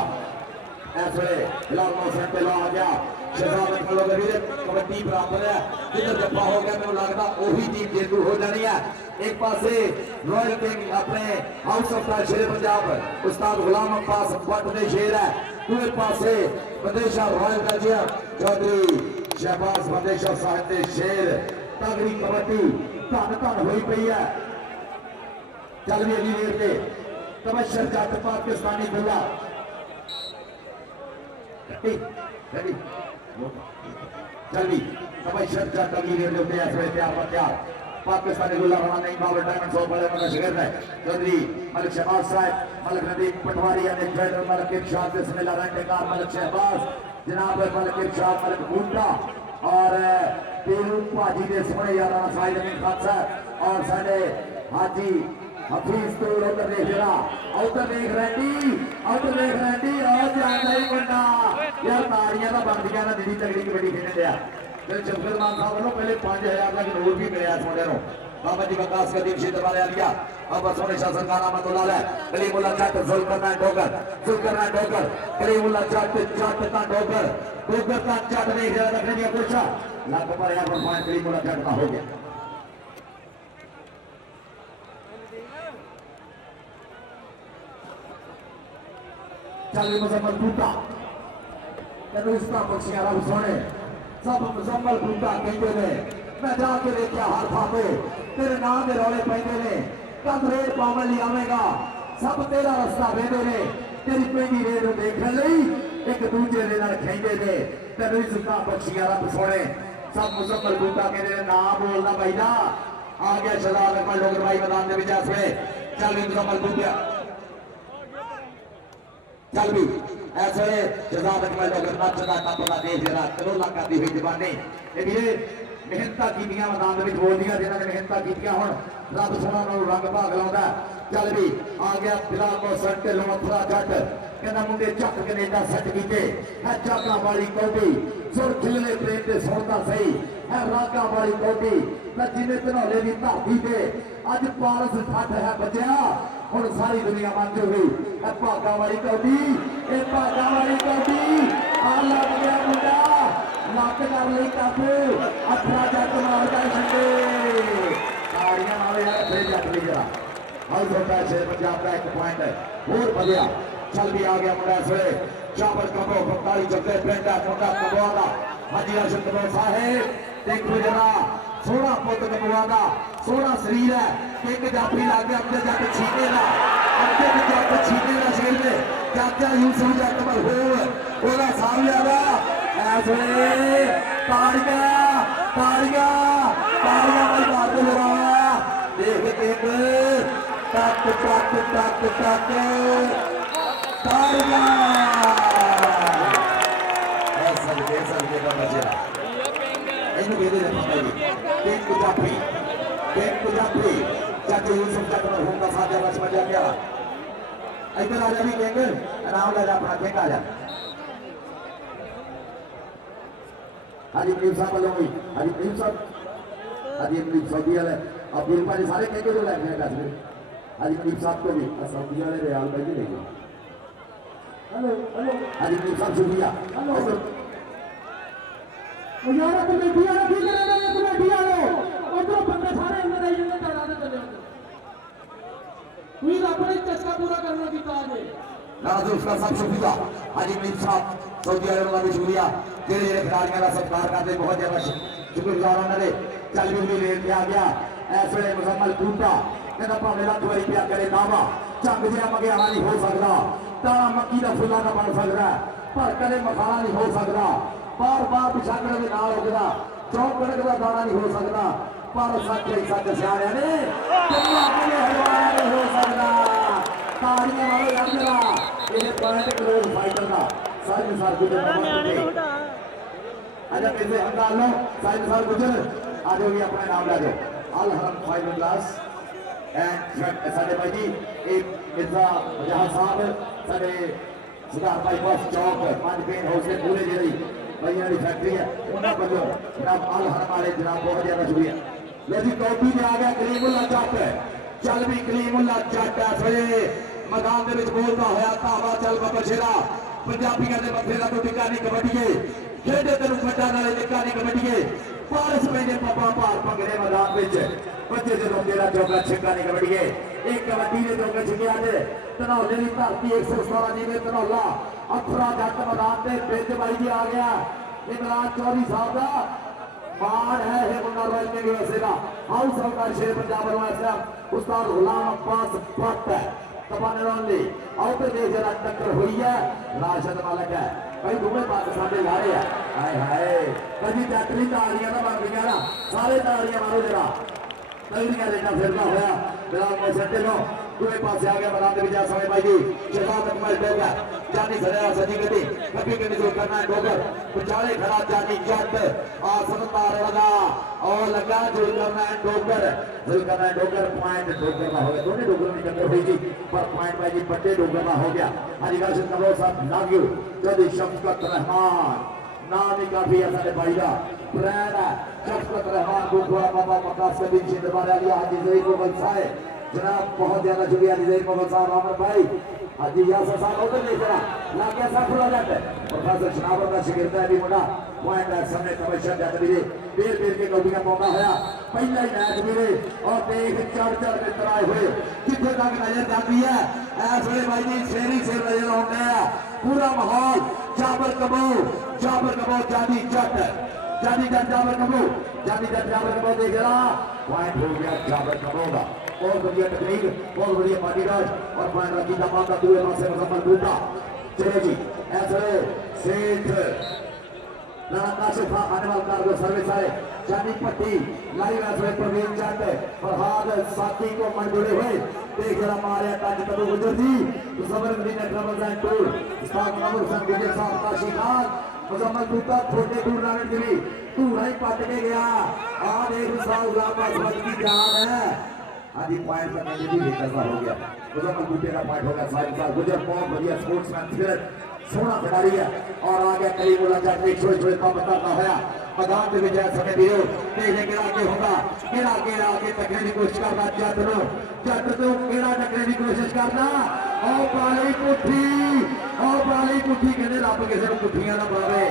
ऐसे बिलाल मोहसन पे ला आ गया शहजाद अकबर वीर कबड्डी बराबर है जिधर जप्पा हो गया मैं लगता वही टीम जेतू हो जानी है एक पासे रॉयल किंग अपने हाउस ऑफ द शेर पंजाब उस्ताद गुलाम अब्बास भट्ट दे शेर है दूसरे पासे बंदेशा रॉयल बेल्जियम चौधरी शहबाज बंदेशा साहब दे शेर तगड़ी कबड्डी धन हुई पई है चल भी अगली देर के तबशर जट पाकिस्तानी गुल्ला चल भी तबशर जट अगली देर के ऊपर ऐसे प्यार पाकिस्तानी गुल्ला बना नहीं बाबर डायमंड सौ बड़े मगर शिखर है चौधरी मलिक शहबाज साहब मलिक नदीम पटवारी ने ट्रेडर मलिक इरशाद बिस्मिल्लाह रहमान मलिक शहबाज जनाब मलिक इरशाद मलिक बूटा और पेरू भाजी के सोने यारा साहिद अमीन खान साहब और साडे हाजी हफीज तो उधर देख रहा उधर देख रैंडी और जाना ही बंदा यार तारियां का बन गया ना दीदी तगड़ी की बड़ी खेलने दिया फिर जफर मान साहब को पहले 5,000 का नोट भी मिला सोने नो बाबा जी बकास का दिन क्षेत्र वाले आ गया अब सोने शासन का नाम तो लाल है कलीमुल्ला जट जुल्करनान डोगर कलीमुल्ला जट का डोगर का जट नहीं रहा रखने की कोशिश लाख पर यहां पर पॉइंट कलीमुल्ला जट का हो गया चल मुजम्मल बूटा तेरे इसका बख्शिया रब सोने सब मुजम्मल बूटा कहते ने मैं जाके देखा हर थापे तेरे नाम के रौले पैंदे ने कब रेड पावन लिया आवेगा सब तेरा रास्ता वेंदे ने तेरी पेंडी रेड देखने लई एक दूसरे दे नाल खेंदे ने तेरे इसका बख्शिया रब सोने सब मुजम्मल बूटा कहते ने ना बोलना भाई ना आ गया शहजाद अकबर डोगर भाई मैदान दे विच ऐसे चल मुजम्मल बूटा चल भी ऐसे शहजाद अकबर डोगर नचदा टपदा देख जरा करोला करदी हुई जवानी ये ਮਿਹਨਤਾਂ ਕੀਤੀਆਂ ਮੈਦਾਨ ਦੇ ਵਿੱਚ ਬੋਲਦੀਆਂ ਜਿਨ੍ਹਾਂ ਨੇ ਮਿਹਨਤਾਂ ਕੀਤੀਆਂ ਹੁਣ ਰੱਬ ਸੋਹਣਾ ਨੂੰ ਰੰਗ ਭਾਗ ਲਾਉਂਦਾ ਚੱਲ ਵੀ ਆ ਗਿਆ ਫਿਲਹਾਲ ਕੋ ਸੱਟ ਢਿੱਲੋਂ ਅਥਰਾ ਜੱਟ ਕਹਿੰਦਾ ਮੁੰਡੇ ਚੱਕ ਕੈਨੇਡਾ ਸੱਟ ਕੀਤੇ ਹੈ ਜਾਗਾ ਵਾਲੀ ਕੌਡੀ ਸੁਰ ਖਿਲਲੇ ਪ੍ਰੇਮ ਤੇ ਸੁਣਦਾ ਸਹੀ ਹੈ ਰਾਗਾ ਵਾਲੀ ਕੌਡੀ ਤਾਂ ਜਿਵੇਂ ਧਨੌਲੇ ਦੀ ਧਰਤੀ ਤੇ ਅੱਜ ਪਾਰਸ ਠੱਠ ਹੈ ਬੱਚਿਆ ਹੁਣ ਸਾਰੀ ਦੁਨੀਆ ਮੰਨ ਜੂਗੀ ਇਹ ਭਾਗਾ ਵਾਲੀ ਕੌਡੀ ਇਹ ਭਾਗਾ ਵਾਲੀ ਕੌਡੀ ਆ ਲੱਗ ਗਿਆ ਮੁੰਡਾ ਲੱਕ ਕਰ ਲਈ ਕਾਬੂ ਅਥਰਾ ਜੱਟ ਮਾਰਦਾ ਛੱਡੇ ਤਾੜੀਆਂ ਨਾਲ ਯਾਰ ਫੇਰ ਜੱਟ ਲਈ ਜਰਾ ਹਾਊਸ ਹੁੰਦਾ ਸ਼ੇਰ ਪੰਜਾਬ ਦਾ 1 ਪੁਆਇੰਟ ਹੋਰ ਵਧਿਆ ਚੱਲ ਵੀ ਆ ਗਿਆ ਮੁੰਡਾ ਇਸ ਵੇਲੇ ਚਾਵਲ ਕਬੋ 45 ਚੱਲੇ ਪਿੰਡਾ ਮੁੰਡਾ ਕਬੋਆ ਦਾ ਹਾਜੀ ਰਾਸ਼ਦ ਕਬੋ ਸਾਹਿਬ ਦੇਖੋ ਜਰਾ ਸੋਹਣਾ ਪੁੱਤ ਕਬੋਆ ਦਾ ਸੋਹਣਾ ਸਰੀਰ ਹੈ ਇੱਕ ਜਾਫੀ ਲੱਗ ਗਿਆ ਅੱਗੇ ਜੱਟ ਛੀਨੇ ਦਾ ਅੱਗੇ ਜੱਟ ਛੀਨੇ ਦਾ ਸ਼ੇਰ ਦੇ ਚਾਚਾ ਯੂਸਫ ਜੱਟ ਮਰਹੂਮ ਉਹਦਾ ਸਾਹਮਣੇ ਦਾ ਇਸ ਵੇਲੇ ਤਾੜੀਆਂ ਤਾੜੀਆਂ ਤਾੜੀਆਂ ਵਾਲੀ ਬਾਤ ਜਰਾ ਦੇਖ ਕੇ ਟੱਕ ਟੱਕ ਟੱਕ ਟੱਕ ਤਾੜੀਆਂ ਐਸਾ ਕੇ ਦਾ ਬਚਿਆ ਇਹਨੂੰ ਕਹਿੰਦੇ ਨੇ ਪਤਾ ਜੀ ਇੱਕ ਪੰਜਾਬੀ ਚਾਚੇ ਯੂਸਫ ਜੱਟ ਮਰਹੂਮ ਦਾ ਸਾਜਾ ਬਚ ਬਚਿਆ ਗਿਆ ਇੱਧਰ ਆ ਜਾ ਵੀ ਕਹਿੰਗੇ ਆਰਾਮ ਲੈ ਜਾ ਆਪਣਾ ਖੇਡ ਆ ਜਾ हाजी प्रीम साहब वालों भी हाजी प्रीम साहब हाजी प्रीम सऊदी वाले अब प्रीम भाई सारे कह के जो लग गए दस हाजी प्रीम साहब को भी सऊदी वाले रियाल भाई ले गए हेलो हेलो हाजी प्रीम साहब शुक्रिया हेलो यार तुम बैठी आ ठीक है तुम बैठी आ लो और तो बंदे सारे अंदर आई जंदे तादाद चले तू अपने चस्का पूरा करने की ताज है नाज़ उसका सब शुक्रिया हाजी प्रीम साहब सऊदी वाले का भी शुक्रिया तेरे खिलाड़ियों का सत्कार करते बहुत ज्यादा शुक्रगुजार उन्होंने चल भी रेल पे आ गया इस वे मुजम्मल टूटा कहता भावे लख वारी पिया करे दावा झंग जिहा मगियारा नहीं हो सकता ताना मक्की का फुला ना बन सकता पर कदे मखाना नहीं हो सकता बार बार पिछाकड़े के नाल उगदा चौक कड़क का दाना नहीं हो सकता पर सच ही सच सियाणियां ने कन्या कदे हलवाया नहीं हो सकता ताड़ियां वाले लंगरा ये पॉइंट क्लोज फाइटर का सारी मिसाल कुछ अच्छा कैसे हम डाल लो साइड साल गुजर आ जाओगे अपना नाम ला जाओ अल हरम फाइनल क्लास एंड साडे भाई जी एक मिर्जा जहां साहब साडे सुधार भाई बस चौक पांच पेन हाउस के पूरे जेरी भैया की फैक्ट्री है उन्होंने बदलो जनाब अल हरम वाले जनाब बहुत ज्यादा शुक्रिया लो जी कॉपी में आ गया कलीमुल्ला जट चल भी कलीमुल्ला जट है मैदान के बोलता होया धावा चल बबशेरा पंजाबियों के मथे का तो टिका नहीं कबड्डीए खेडे तेन खड्डा नाले टिका नहीं कबड्डीए पारस पैने पापा भार भंगड़े मैदान में बच्चे जो तेरा चौका छिक्का नहीं कबड्डीए एक कबड्डी ने चौके छिक्या ने धनौले की धरती 117 जिले धनौला अथरा जट मैदान से बिज बाई जी आ गया इमरान चौधरी साहब का मान है मुंडा रॉयल ने भी वैसे का हाउस सरकार शेर पंजाब वाला उस्ताद गुलाम अब्बास भट्ट है तबाने आउटर देश जरा टक्कर हुई है राशद मालक है भाई दोनों पाकिस्तान ला रहे हैं हाय हाय कभी चटनी तालियां ना बन गई ना सारे तालियां मारो जरा तगड़ियां लेना फिरना होया बिलाल मोहसिन लो दूसरे पास आ गया मैदान में जा समय भाई जी शहजाद अकमल डोगर जानी सजा सजी गति कभी कभी जो करना है डोगर पिछाड़े खड़ा जानी जट आसमतार लगा और लगा जो करना है डोगर पॉइंट डोगर का हो गया दोनों डोगर में टक्कर हुई थी पर पॉइंट भाई जी बड़े डोगर का हो गया हाजी राशिद कमरो साहब नागियो चौधरी शफकत रहमान नाम ही काफी है सारे भाई का ब्रांड है शफकत रहमान गुरुद्वारा बाबा मकास कदीम जिंदबार अली हाजी जहीर मोहम्मद साहब जनाब बहुत ज्यादा शुक्रिया जहीर मोहम्मद साहब अमर भाई हाजी यासर साहब उधर नहीं जरा ना कैसा खुला जाता है प्रोफेसर शनावर का शिगिर्द है भी मुंडा पॉइंट है सामने कमिश्नर जट भी बेर के कौडियां पाਉਂਦਾ होया पहला ही मैच मेरे और देख चढ़ के तराए हुए कितने तक नजर जाती है इस वे भाई जी शेरी सिर नजर आते हैं पूरा माहौल जाबर कबो जानी जट जाबर कबो देख रहा पॉइंट हो गया जाबर कबो का बहुत बढ़िया टेक्निक बहुत बढ़िया पार्टीराज और पॉइंट रखी था माता दूसरे पासे मुकम्मल टूटा चलो जी ऐसे सेठ नाशिफ आने वाला कार्गो सर्विस है जानी पट्टी लाइव ऐसे प्रवीण जट फरहाद साथी को मन जुड़े हुए देख जरा मारे ताज तबु गुजर जी तो सबर मदीना ट्रैवल्स एंड टूर उस्ताद नमर हुसैन विजय साहब काशी खान मुजम्मल बूटा छोटे टूर्नामेंट के लिए धूरा ही पट के गया आज एक साल की जान है आज पॉइंट करने के लिए कैसा हो गया मुजम्मल बूटे का पॉइंट हो गया साल गुजर बहुत बढ़िया स्पोर्ट्समैन स्पिरिट सोहना खिलाड़ी है और आगे करीमुल्लाह जट एक छोटे काम करता होया मैदान के विजय समय दियो देखने के आगे होगा केड़ा आगे टकरे की कोशिश करना जट तो केड़ा टकरे की कोशिश करना और बाली पुठी कहते रब किसी को पुठियां ना पावे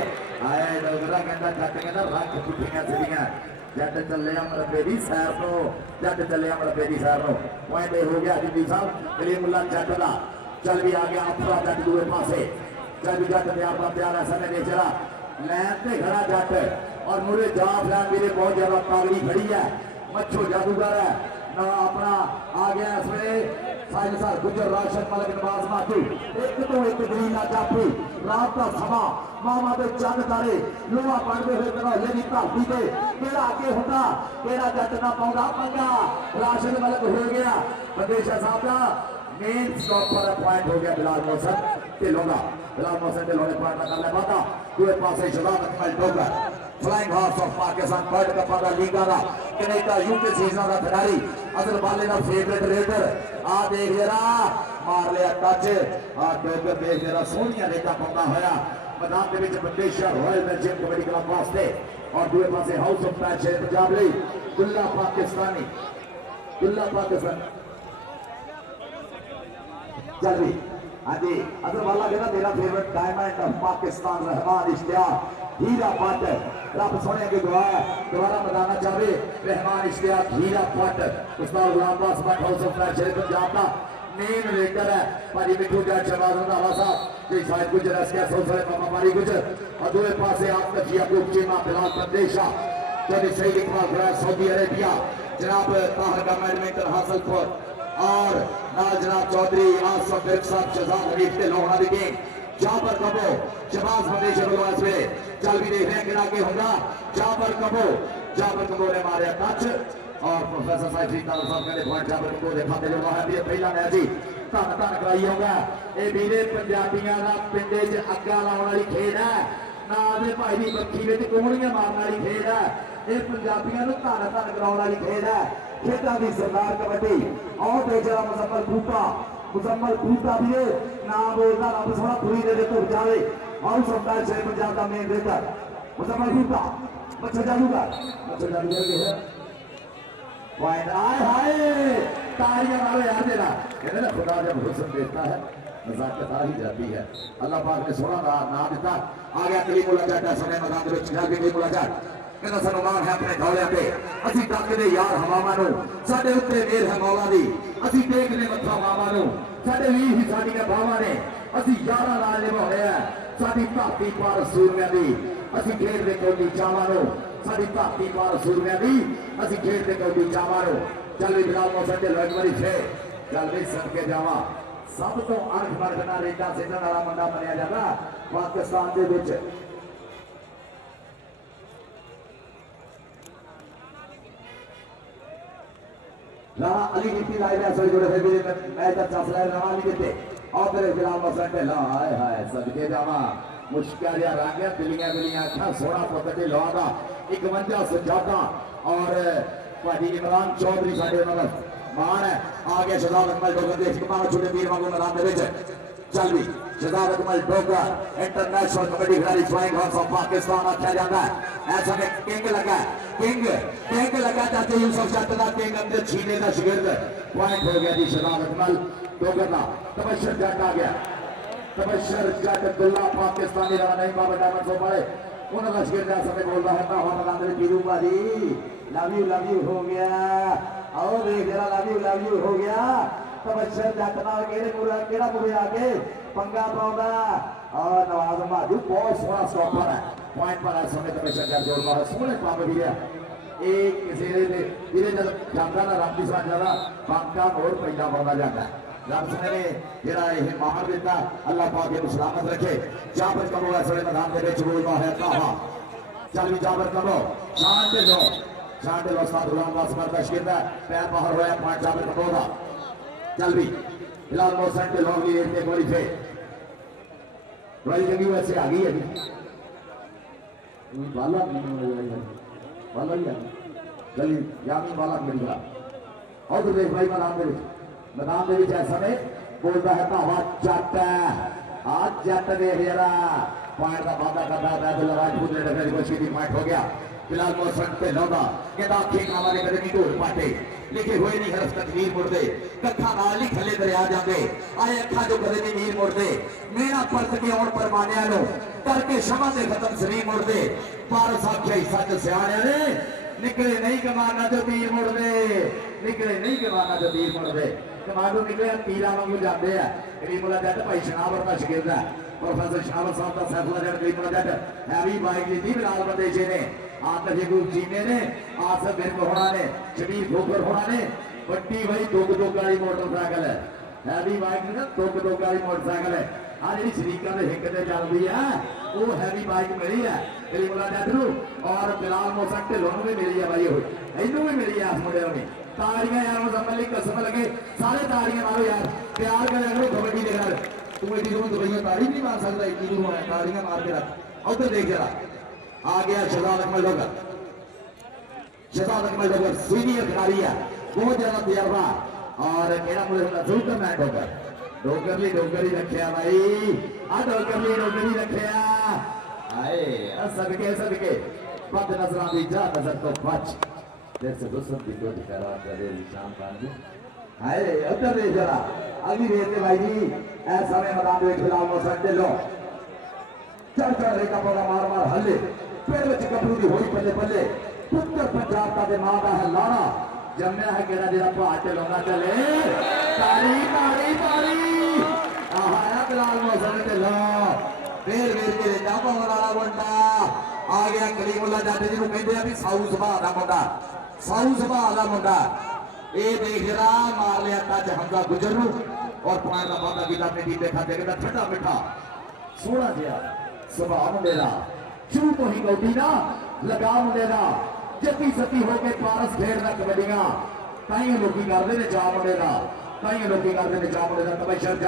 आए डोगरा कहता जट कहता रख पुठियां सीढ़ियां जट चले मरबे की सैर तो जट चले मरबे की सैर तो पॉइंट हो गया जी साहब कलीमुल्लाह जट का चल भी आ गया अफरा जट दूसरे पासे चल भी जट प्यार ऐसा नहीं चला लैन पे खड़ा जट और मुरे जाफ लैन मेरे बहुत ज्यादा तागड़ी खड़ी है मच्छो जादूगर है ना अपना आ गया इसमें साइंसर गुजर राशन मलक नवाज माथू एक तो एक गरीला जाफी रात का समा मामा दे चंद तारे लोहा पड़ते हुए तरह ये धाती के केड़ा आगे होता केड़ा जट ना पाउंदा पंगा राशन मलक हो गया बंदेशा साहब का मेन स्टॉप पर पॉइंट हो गया बिलाल मोहसन ढिल्लों का बिलाल मोहसन ढिल्लों ने पॉइंट करने पाता दूसरे पासे Shabab Akmal Dogar flying horse of Pakistan world cup का लीगा का कनेडा यूके सीजन का खिलाड़ी असल बाले का फेवरेट रेडर आ देख जरा मार लिया टच आ डोगर देख जरा सोहनिया रेटा पाता होया मैदान के विच Bandesha royal Belgium kabaddi club वास्ते और दूसरे पासे हाउस ऑफ मैच है पंजाब लई गुल्ला पाकिस्तानी चल भी हाँ जी असल वाला कहना मेरा favourite diamond of Pakistan Rehman Ishtiaq Heera पट रब सोने की दुआ है दोबारा बताना चाहे रहमान इश्तियाक हीरा पट उस्ताद Ghulam Das Bhatt house of match Punjab का मेन रेडर है भाजी मिठू जट शहबाज रंधावा साहब जी शायद गुजर एसके सोसरे मामा मारी गुजर और दूसरे पासे आफत याकूब चीमा बिलाल प्रदेशा जब सही इकबाल खड़ा सऊदी अरेबिया जनाब ताहिर का बैडमिंटन हासिलपुर और नाल जनाब चौधरी आसफ साहब शहजाद हरीफ के लोहड़ा दी गेम जाबर कबो शबाज बंदेश बलवास में चल भी देख रहे हैं कि आगे होगा जाबर कबो ने मारे टच और प्रोफेसर साहिब साहब कहते पॉइंट जाबर कबो दे खाते जो है भी पहला मैच ही धन कराई होगा ये वीरे पंजाबियों का पिंडे च अग्गा लाने वाली खेल है ना दे भाई की बखी में कोहड़ियां मारने वाली खेल है ये पंजाबियों को धन कराने वाली खेल है खेलों की सरदार कबड्डी और बेचारा मुजम्मल बूटा भी नाम बोलता रब सोना पूरी दे धुर जाए हाउस ऑफ मैच है पंजाब का मेन रेडर मुजम्मल बूटा मच्छर जादूगर पॉइंट आए हाय तालियां मारो यार तेरा कहते ना खुदा जब हुस्न देता है नजाकत आ ही जाती है अल्लाह पाक ने सोना नाम दिता आ गया कलीमुल्लाह जट समय मैदान में खिलाड़ी कलीमुल्लाह जट कहना सनमान है अपने दौड़िया पे असी तकदे यार हवावां नूं साडे उत्ते मेर है मौला दी असी देखने मत्था मावां नूं साडे वीर ही साडीआं बावां ने असी यारां नाल निभाउणे आ साडी धरती पर सूरमियां दी असी खेडदे कौडी चावां नूं साडी धरती पर सूरमियां दी असी खेडदे कौडी चावां नूं चल भी बिलाल मोहसन ढिल्लों एक बारी फिर चल भी सदके जावां सब तो अणख बरखना रेडा सिद्धन वाला मुंडा मनिया जाता पाकिस्तान दे विच राणा अली नीति लाइव है सभी जुड़े थे मैच अच्छा चल रहा है राणा अली नीति और फिर बिलाल मोहसन ढिल्लों हाय हाय सदके जावां मुश्किल या रंग बिलियां अखा सोना पुत ढिल्लों दा 51 सजादा और भाजी इमरान चौधरी साडे उन्हां दा मान है आ गया शहजाद अकमल डोगर देख के मारो छोटे वीर वांगू मैदान दे विच चल भी शहजाद अकमल डोगर इंटरनेशनल कबड्डी खिलाड़ी फ्लाइंग हॉर्स ऑफ पाकिस्तान आख्या जाता है ऐसा में किंग लगा चाचा यूसुफ जट का किंग अंदर छीने का शिगिर्द पॉइंट हो गया जी शहजाद अकमल डोगर का तबशर जट आ गया तबशर जट दुल्ला पाकिस्तानी रहा नहीं बाबा डायमंड सो पाए उन्होंने शिगिर्द ऐसा में बोलता है हुआ मैदान में पीरू भाजी लव यू हो गया और देख जरा लव यू हो गया तबशर जट नाल केड़ा मुड़े आके पंगा पाउंदा और नवाज माजू बहुत सोहना स्टॉपर है पॉइंट पर इस समय तबशर जट जोड़दा है सोहने पंप भी है एक किसी ने इधर जब जाता ना रब की साथ ज्यादा पंका और पैदा पाउंदा जाता है रब ने जेड़ा ये मार देता अल्लाह पाक इहनू सलामत रखे जाबर कबो इस वेले मैदान दे विच बोलदा है कहा चल भी जाबर कबो शांत लो उस्ताद गुलाम दास भट्ट का शिगिर्द है पैर बाहर होया पॉइंट जाबर कबो दा चल भी बिलाल मोहसन के लोग लिए एक बारी फिर बड़ी जंगी वैसे आ गई है जी बाला बाला ही गली यामी बाला मिल और तो देख भाई मैदान इस समय बोलता है भावा जट आज जट देख जरा पॉइंट का वादा करता है राजपूत ने डगर को सीधी पॉइंट हो गया फिलहाल मौसम पे लौटा कहता खेल हमारे कदमी ढोल पाटे लिखे हुए नहीं हरस तकदीर मुड़दे कथा नाल ही थले दरिया जाते आए अखा जो कदमी नीर मुड़दे मेरा परत के आउण परमानिया नो करके शमा दे खत्म शरीर मुड़दे पर साख्या सच सियाणिया ने निकले नहीं कमाना जो तीर मुड़दे निकले नहीं कमाना जो तीर मुड़दे कमांडो निकले तीरा वांगू जाते हैं करीमुल्ला जट भाई शनावर का शागिर्द है प्रोफेसर शावर साहब का सैफुल्ला जट करीमुल्ला जट हैवी बाइक जी थी बिलाल बंदेजे ने आतश गुरु जीने ने आसफ बिन होना ने शबीर ठोकर होना ने बट्टी भाई दुग वाली मोटरसाइकिल है हैवी बाइक ना दुग वाली मोटरसाइकिल है आ जी शरीका के हिक से चलती है वो हैवी बाइक मिली है करीमुल्ला जट नू और बिलाल मोहसन ढिल्लों भी मिली है भाई इनू भी मिली है इस मुंडे ने ताड़ियां यार मुजम्मल की कसम लगे सारे ताड़ियां मारो यार प्यार करें करो कबड्डी के नाल तू एडी दूर दुबईयों ताड़ी नहीं मार सकता इतनी दूर है ताड़ियां मार के रख उधर देख जरा आ गया शहजाद अकमल डोगर शहजाद अकमल डोगर सीनियर खिलाड़ी है बहुत ज्यादा तजर्बा और मेरा मुझे जुल्कर मैन डोगर ही रखिया भाई आ डोगर ही रखिया आए सदके बद नजर दी जा नजर तो बच देख से दोस्तों वीडियो दिखा रहा है शाम खान हाय उधर देख जरा अभी देखते भाई जी ऐसा में मैदान में खिलाफ हो सकते लो चल रे का बोला मार हल्ले पेड़ में कपड़ू की होई पल्ले पल्ले उत्तर पंजाब का दिमाग है लाना जमया है केड़ा जेड़ा पहाड़ ते लौंगा चले तारी आया बिलाल मौसम ते लो वेर के जापा वाला बंदा आ गया कलीमुल्ला जट जी कहते हैं साऊ सुभा का मुंडा ये देख जरा मार लिया टच हमजा गुजर नू और पॉइंट का वादा भी अपने टीम देखा देगा ठंडा मिठा सोना जिया सुभाव मुंडे का शुरू तो ही गौटी ना लगा मुंडे का जती सती होके पारस खेलना कबड्डियां ताई लोग करते ने जा मुंडे का ताई लोग करते ने जा मुंडे का तबशर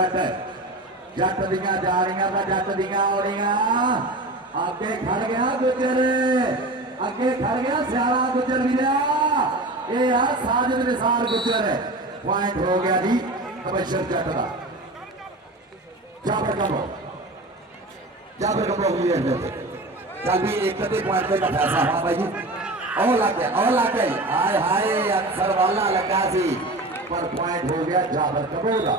जट दियां जा रही जट दियां आ रही आगे खड़ गया गुजर अगे खड़ गया सियाला गुजर भी ये यार साजिद निसार गुजर है पॉइंट हो गया जी तबशर जट का जाबर कमो चल भी एक पॉइंट पे फैसला हुआ भाई जी और लग गया हाय हाय अक्सर वाला लगा सी पर पॉइंट हो गया जाबर कमो का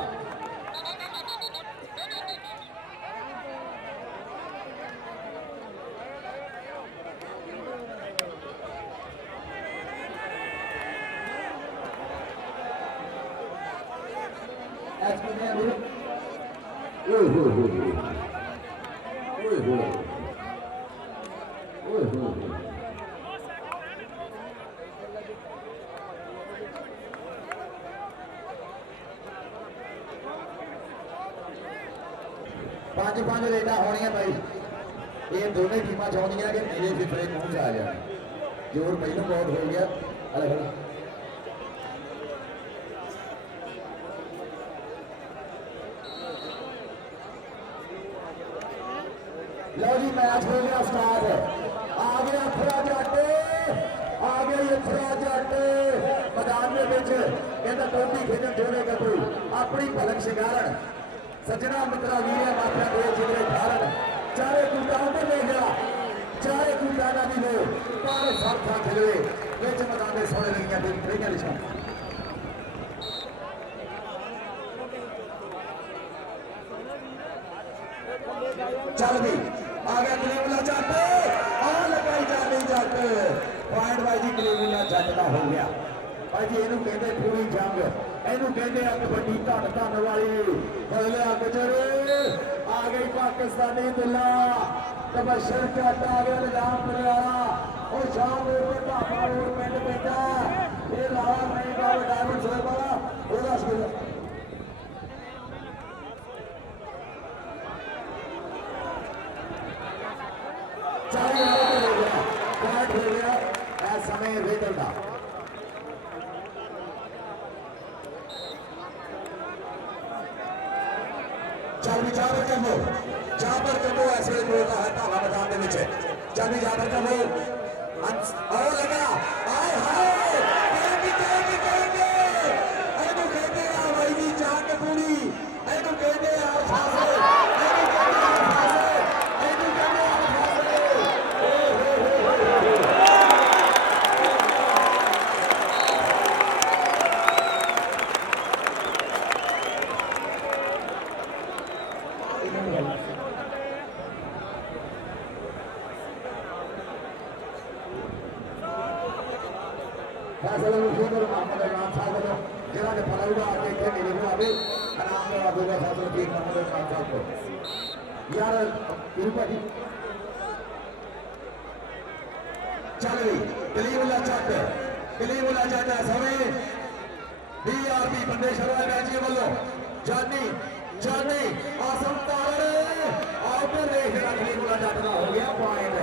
पांच रेडा होनिया भाई ये दोनों टीम चाहती कि मेरे फिफड़े मुंह आ जाए जोर पहले बहुत हो गया अलग लो जी मैच हो गया स्टार्ट आ गया थोड़ा जट मैदान में टोटी खेलन जोड़े कपू अपनी भलक शिकारण सजना मित्रा वीर माफिया दे जिगरे धारण चारे कूटा उधर ले गया चारे कूटा ना भी लो पारे सब था खेले विच मैदान में सोने लगियां टीम ट्रेनियां लिखा चल भी आ गया कलीमुल्ला जट और लगाई जाती जट पॉइंट भाई जी कलीमुल्ला जट का हो गया भाई जी इनू कहते पूरी जंग इनू कहते कबड्डी धन वाली बदले गुजर आ गई पाकिस्तानी दिल्ला तबशर जट आ गया निजाम परिवारा और शाम ढाबा रोड पिंड पैदा ये लाला नहीं का डायमंड सोए वाला ओदा स्कूल समय रेडर का चल जाबर कमो ऐसे बोलता है ढाबा मैदान जाने जाबर का वो और लगा आए हाय एनु कहते आ भाई जी जान पूरी एनु कहते आ फासे एनु कहते आ फासे एनु कहते आ फैसला मुझे मोहम्मद इमरान साहब को जिला के फलाउडा आके खेलने के लिए आराम से आदूगा फैसला की मोहम्मद इमरान साहब को यार तिरुपति चल कलीमुल्ला जट समय बीआरपी बंदेश्वर बैची वालों जानी जानी आसम तारे आउटर रेस का कलीमुल्ला जट का हो गया पॉइंट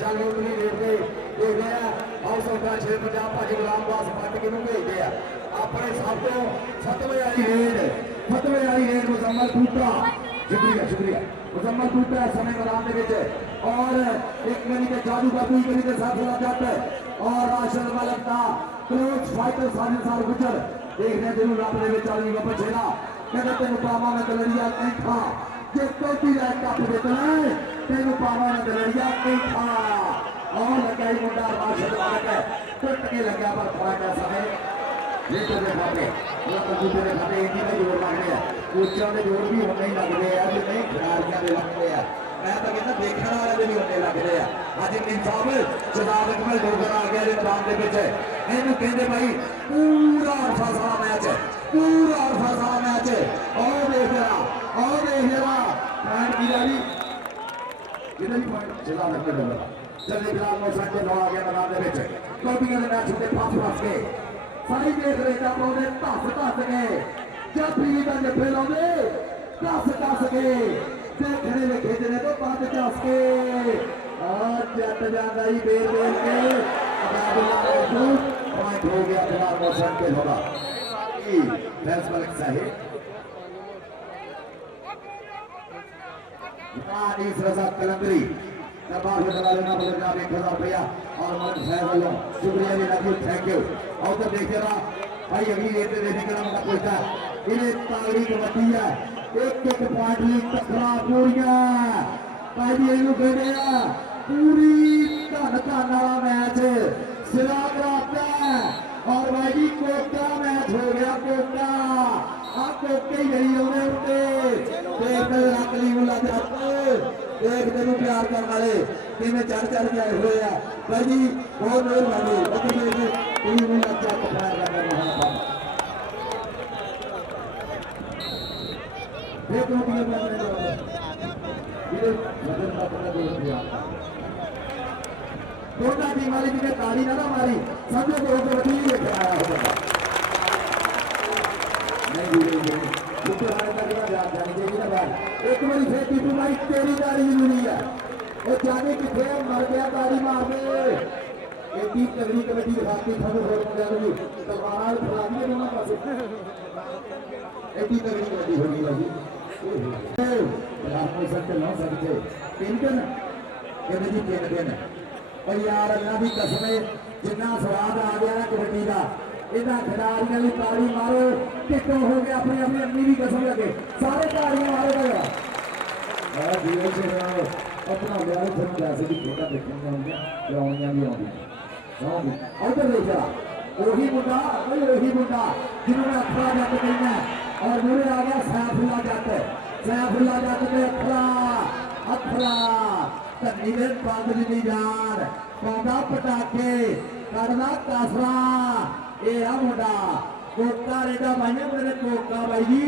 चल उतनी देर पे देख रहे हैं हाउस ऑफ शेर पंजाब भाजी गुलाम बास पट के भेजते हैं अपने सब तो खत्मे वाली रेड मुजम्मल बूटा शुक्रिया मुजम्मल बूटा समय मैदान और एक गली के जादू का दुई गली के साथ जट और राशन मलक का क्लोज फाइटर साजिद साल गुजर देखने जरूर अपने चाली का बचेगा कहते तेन पावा में दलड़िया नहीं था जे चौथी रैंक कप जितना तेन पावा में दलड़िया नहीं था और लगा ही मुंडा राशन मलक टुट के लगा पर फायदा समय ये तो देखा के वो तो दूसरे खाते इनकी में जोड़ लगने हैं ऊंचा में जोड़ भी होने ही लगते हैं जो नहीं खिलाड़ियां दे लगते हैं मैं तो कहता देखने वाले भी होने लगते हैं आज इंसाफ जनाब अकमल डोगर आ गया मैदान के बीच इन्हें कहते भाई पूरा फसा मैच और देख रहा पॉइंट की जारी किधर ही पॉइंट जिला अकमल डोगर जल्दी फिलहाल मौसम के आ गया मैदान के बीच कॉपियां के मैच के फंस के सारी देख रहे थे अपने धस गए जब पीली का जफे लाने धस गए देखने में खेचने तो बात चस के और जट जाता ही बेर के पॉइंट हो गया फिलहाल मौसम के होगा फैज मलिक साहिब इस रजा कलंदरी दरबार में दला लेना बदल जाए 1000 रुपया और मलिक साहब वालों शुक्रिया जी लव यू थैंक यू और तो देखिए रहा भाई अगली रेट देखने का मुद्दा पूछता इन्हें तागड़ी कबड्डी है एक पॉइंट ली टकरा पूरियां भाई जी इन्हों कहते हैं पूरी धन वाला मैच सिरा कराता है और भाई जी कोका मैच हो गया कोका आ कोके ही गई उन्हें देखते रखली मुला देख तेन प्यार करने वाले किमें चढ़ के आए हुए हैं भाई जी बहुत मेहरबानी दोनों टीम वाली जी ने ताली ना मारी समझो को कबड्डी लेके आया होगा एक बारी फिर टीपू भाई तेरी तारी जरूरी है वो जाने कितने मर गया तारी मारने एडी तगड़ी कबड्डी दिखाती थानू होर मुंडियां नूं तलवारां फड़ा दी दोनों पासे एडी तगड़ी कबड्डी हो गई भाई रात में सकते ना सकते तीन दिन कहते जी 3 दिन और यार अल्लाह की कसम जिन्ना स्वाद आ गया ना कबड्डी का इन्होंने खिलाड़ियों की ताली मारो कितों हो गया अपनी अपनी अम्मी की कसम लगे सारे तालियां मारो गया अपना लिया फिर पैसे की खेला देखने में आउंदियां भी आउंदियां उधर ले जा वही मुंडा जिन्होंने अखरा जट कहना और मेरे आ गया सैफुल्ला जट के अखरा नीले बंद जी जान पाँदा पटाखे करना कासरा ये आ मुंडा कोका रेडा भाइयों मेरे कोका भाई जी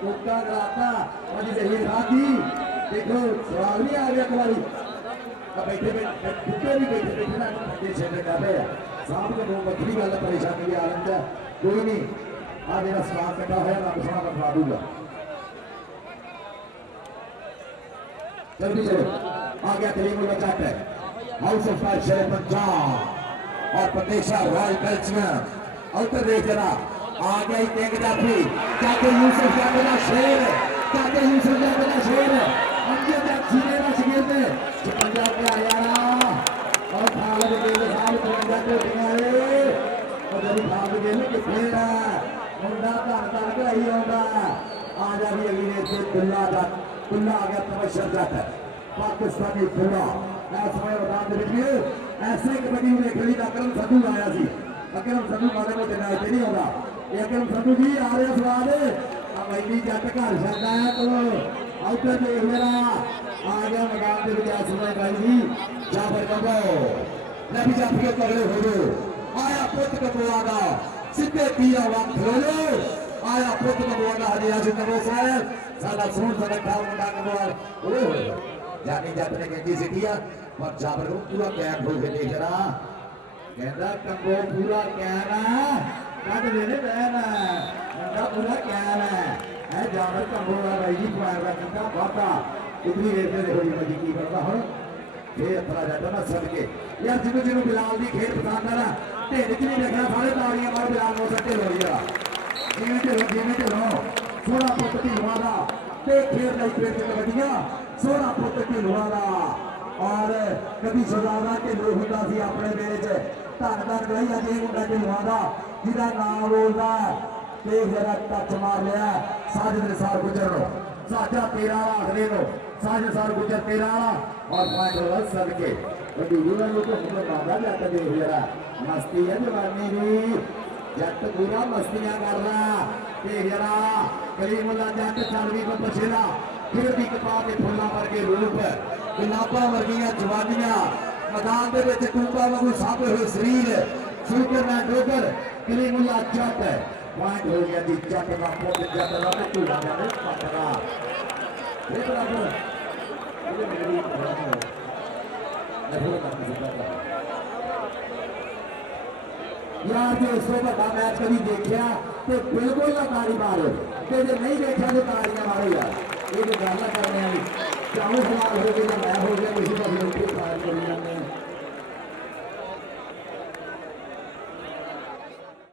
कोका कराता और जहीर खादी देखो सवाल भी आ गया तुम्हारी बैठे भी बैठे ना छेड़ने कर रहे हैं साहब के दो बखरी गल परेशानी भी आ रही है कोई नहीं आ मेरा सवाल कटा है मैं सोना बनवा दूंगा जल्दी चलो आ गया कलीमुल्ला जट हाउस ऑफ शेर पंजाब और प्रदेशा रॉयल बेल्जियम उधर देख जरा आ गया ही टेक जाफी चाचे यूसुफ जावेला शेर अंजद सीने का शिगिर पंजाब के आया धन धन कराई आउंदा आ जा भी अगली ने इत्थे दुल्ला जट दुल्ला आ गया तबशर जट पाकिस्तानी दुल्ला इस समय मैदान दे विच ऐसे कबड्डी नूं देखण लई अकरम संधू आया सी अकरम संधू मारे मोटे नाल ते नहीं आउंदा ये अकरम संधू जी आ रहा स्वाद आ वैली जट घर छड्डा है तो आउटर देख लेना आ गया मैदान दे विच इस समय भाई जी जाबर कंबो ले भी जाफिए तगड़े हो गए आया पुत कंबोआ दा सीधे तीरा वक्त हो लो आया पुत कंबोआ दा हरिया जी कंबो साहब सादा सोन सा रखा मुंडा कंबोआ ओए जानी जट ने कहती सिटिया पर जाबर को पूरा कैम हो गए देख रहा कहता कंबो पूरा कैम है कट देने बैन है पूरा कैम है जाबर कंबो भाई जी पार का कितना बाता इतनी देर से देखो जी की करता हूं फिर अपना जाता ना सदके यार जिन्हों जिन्हों बिलाल की खेल पसंद है ना ढिड च नहीं रखना सारे तालियां मार बिलाल हो सकते हो गया जिमें ढिलो सोना पुत ढिलुआ का ते खेल नहीं फिर कबड्डियां सोना पुत ढिलुआ का और कभी सजाना ढिलो होता सी अपने मेरे च धन धन गई अज ये मुंडा ढिलुआ का जिहदा नाम बोलदा ते जरा टच मार लिया साजिद निसार गुजर नो साजा 13 आखने नो साजिद निसार गुजर 13 और पॉइंट होगा सदके बड़ी युवा लोग तो हम बाबा जाता देख जरा मस्ती है जवानी भी जट पूरा मस्तियां कर रहा देख जरा कलीमुल्ला जट चालवी को पछेला फिर भी कपा के फुल्ला वर्गे रूप गुलाबा वर्गियां जवानियां मैदान दे विच टूंबा वांगू साबे हुए शरीर सुपर ना डोगर कलीमुल्ला जट पॉइंट हो गया जी जट का पुत जट का टूला जाने पटरा ये बराबर यार जो इस बड़ा मैच कभी देखा तो बिल्कुल ना ताड़ी मारो तो जो नहीं देखा तो ताड़ियां मारो यार ये जो गल करने चाहो सवाल हो गया मैं हो गया किसी का फायर कर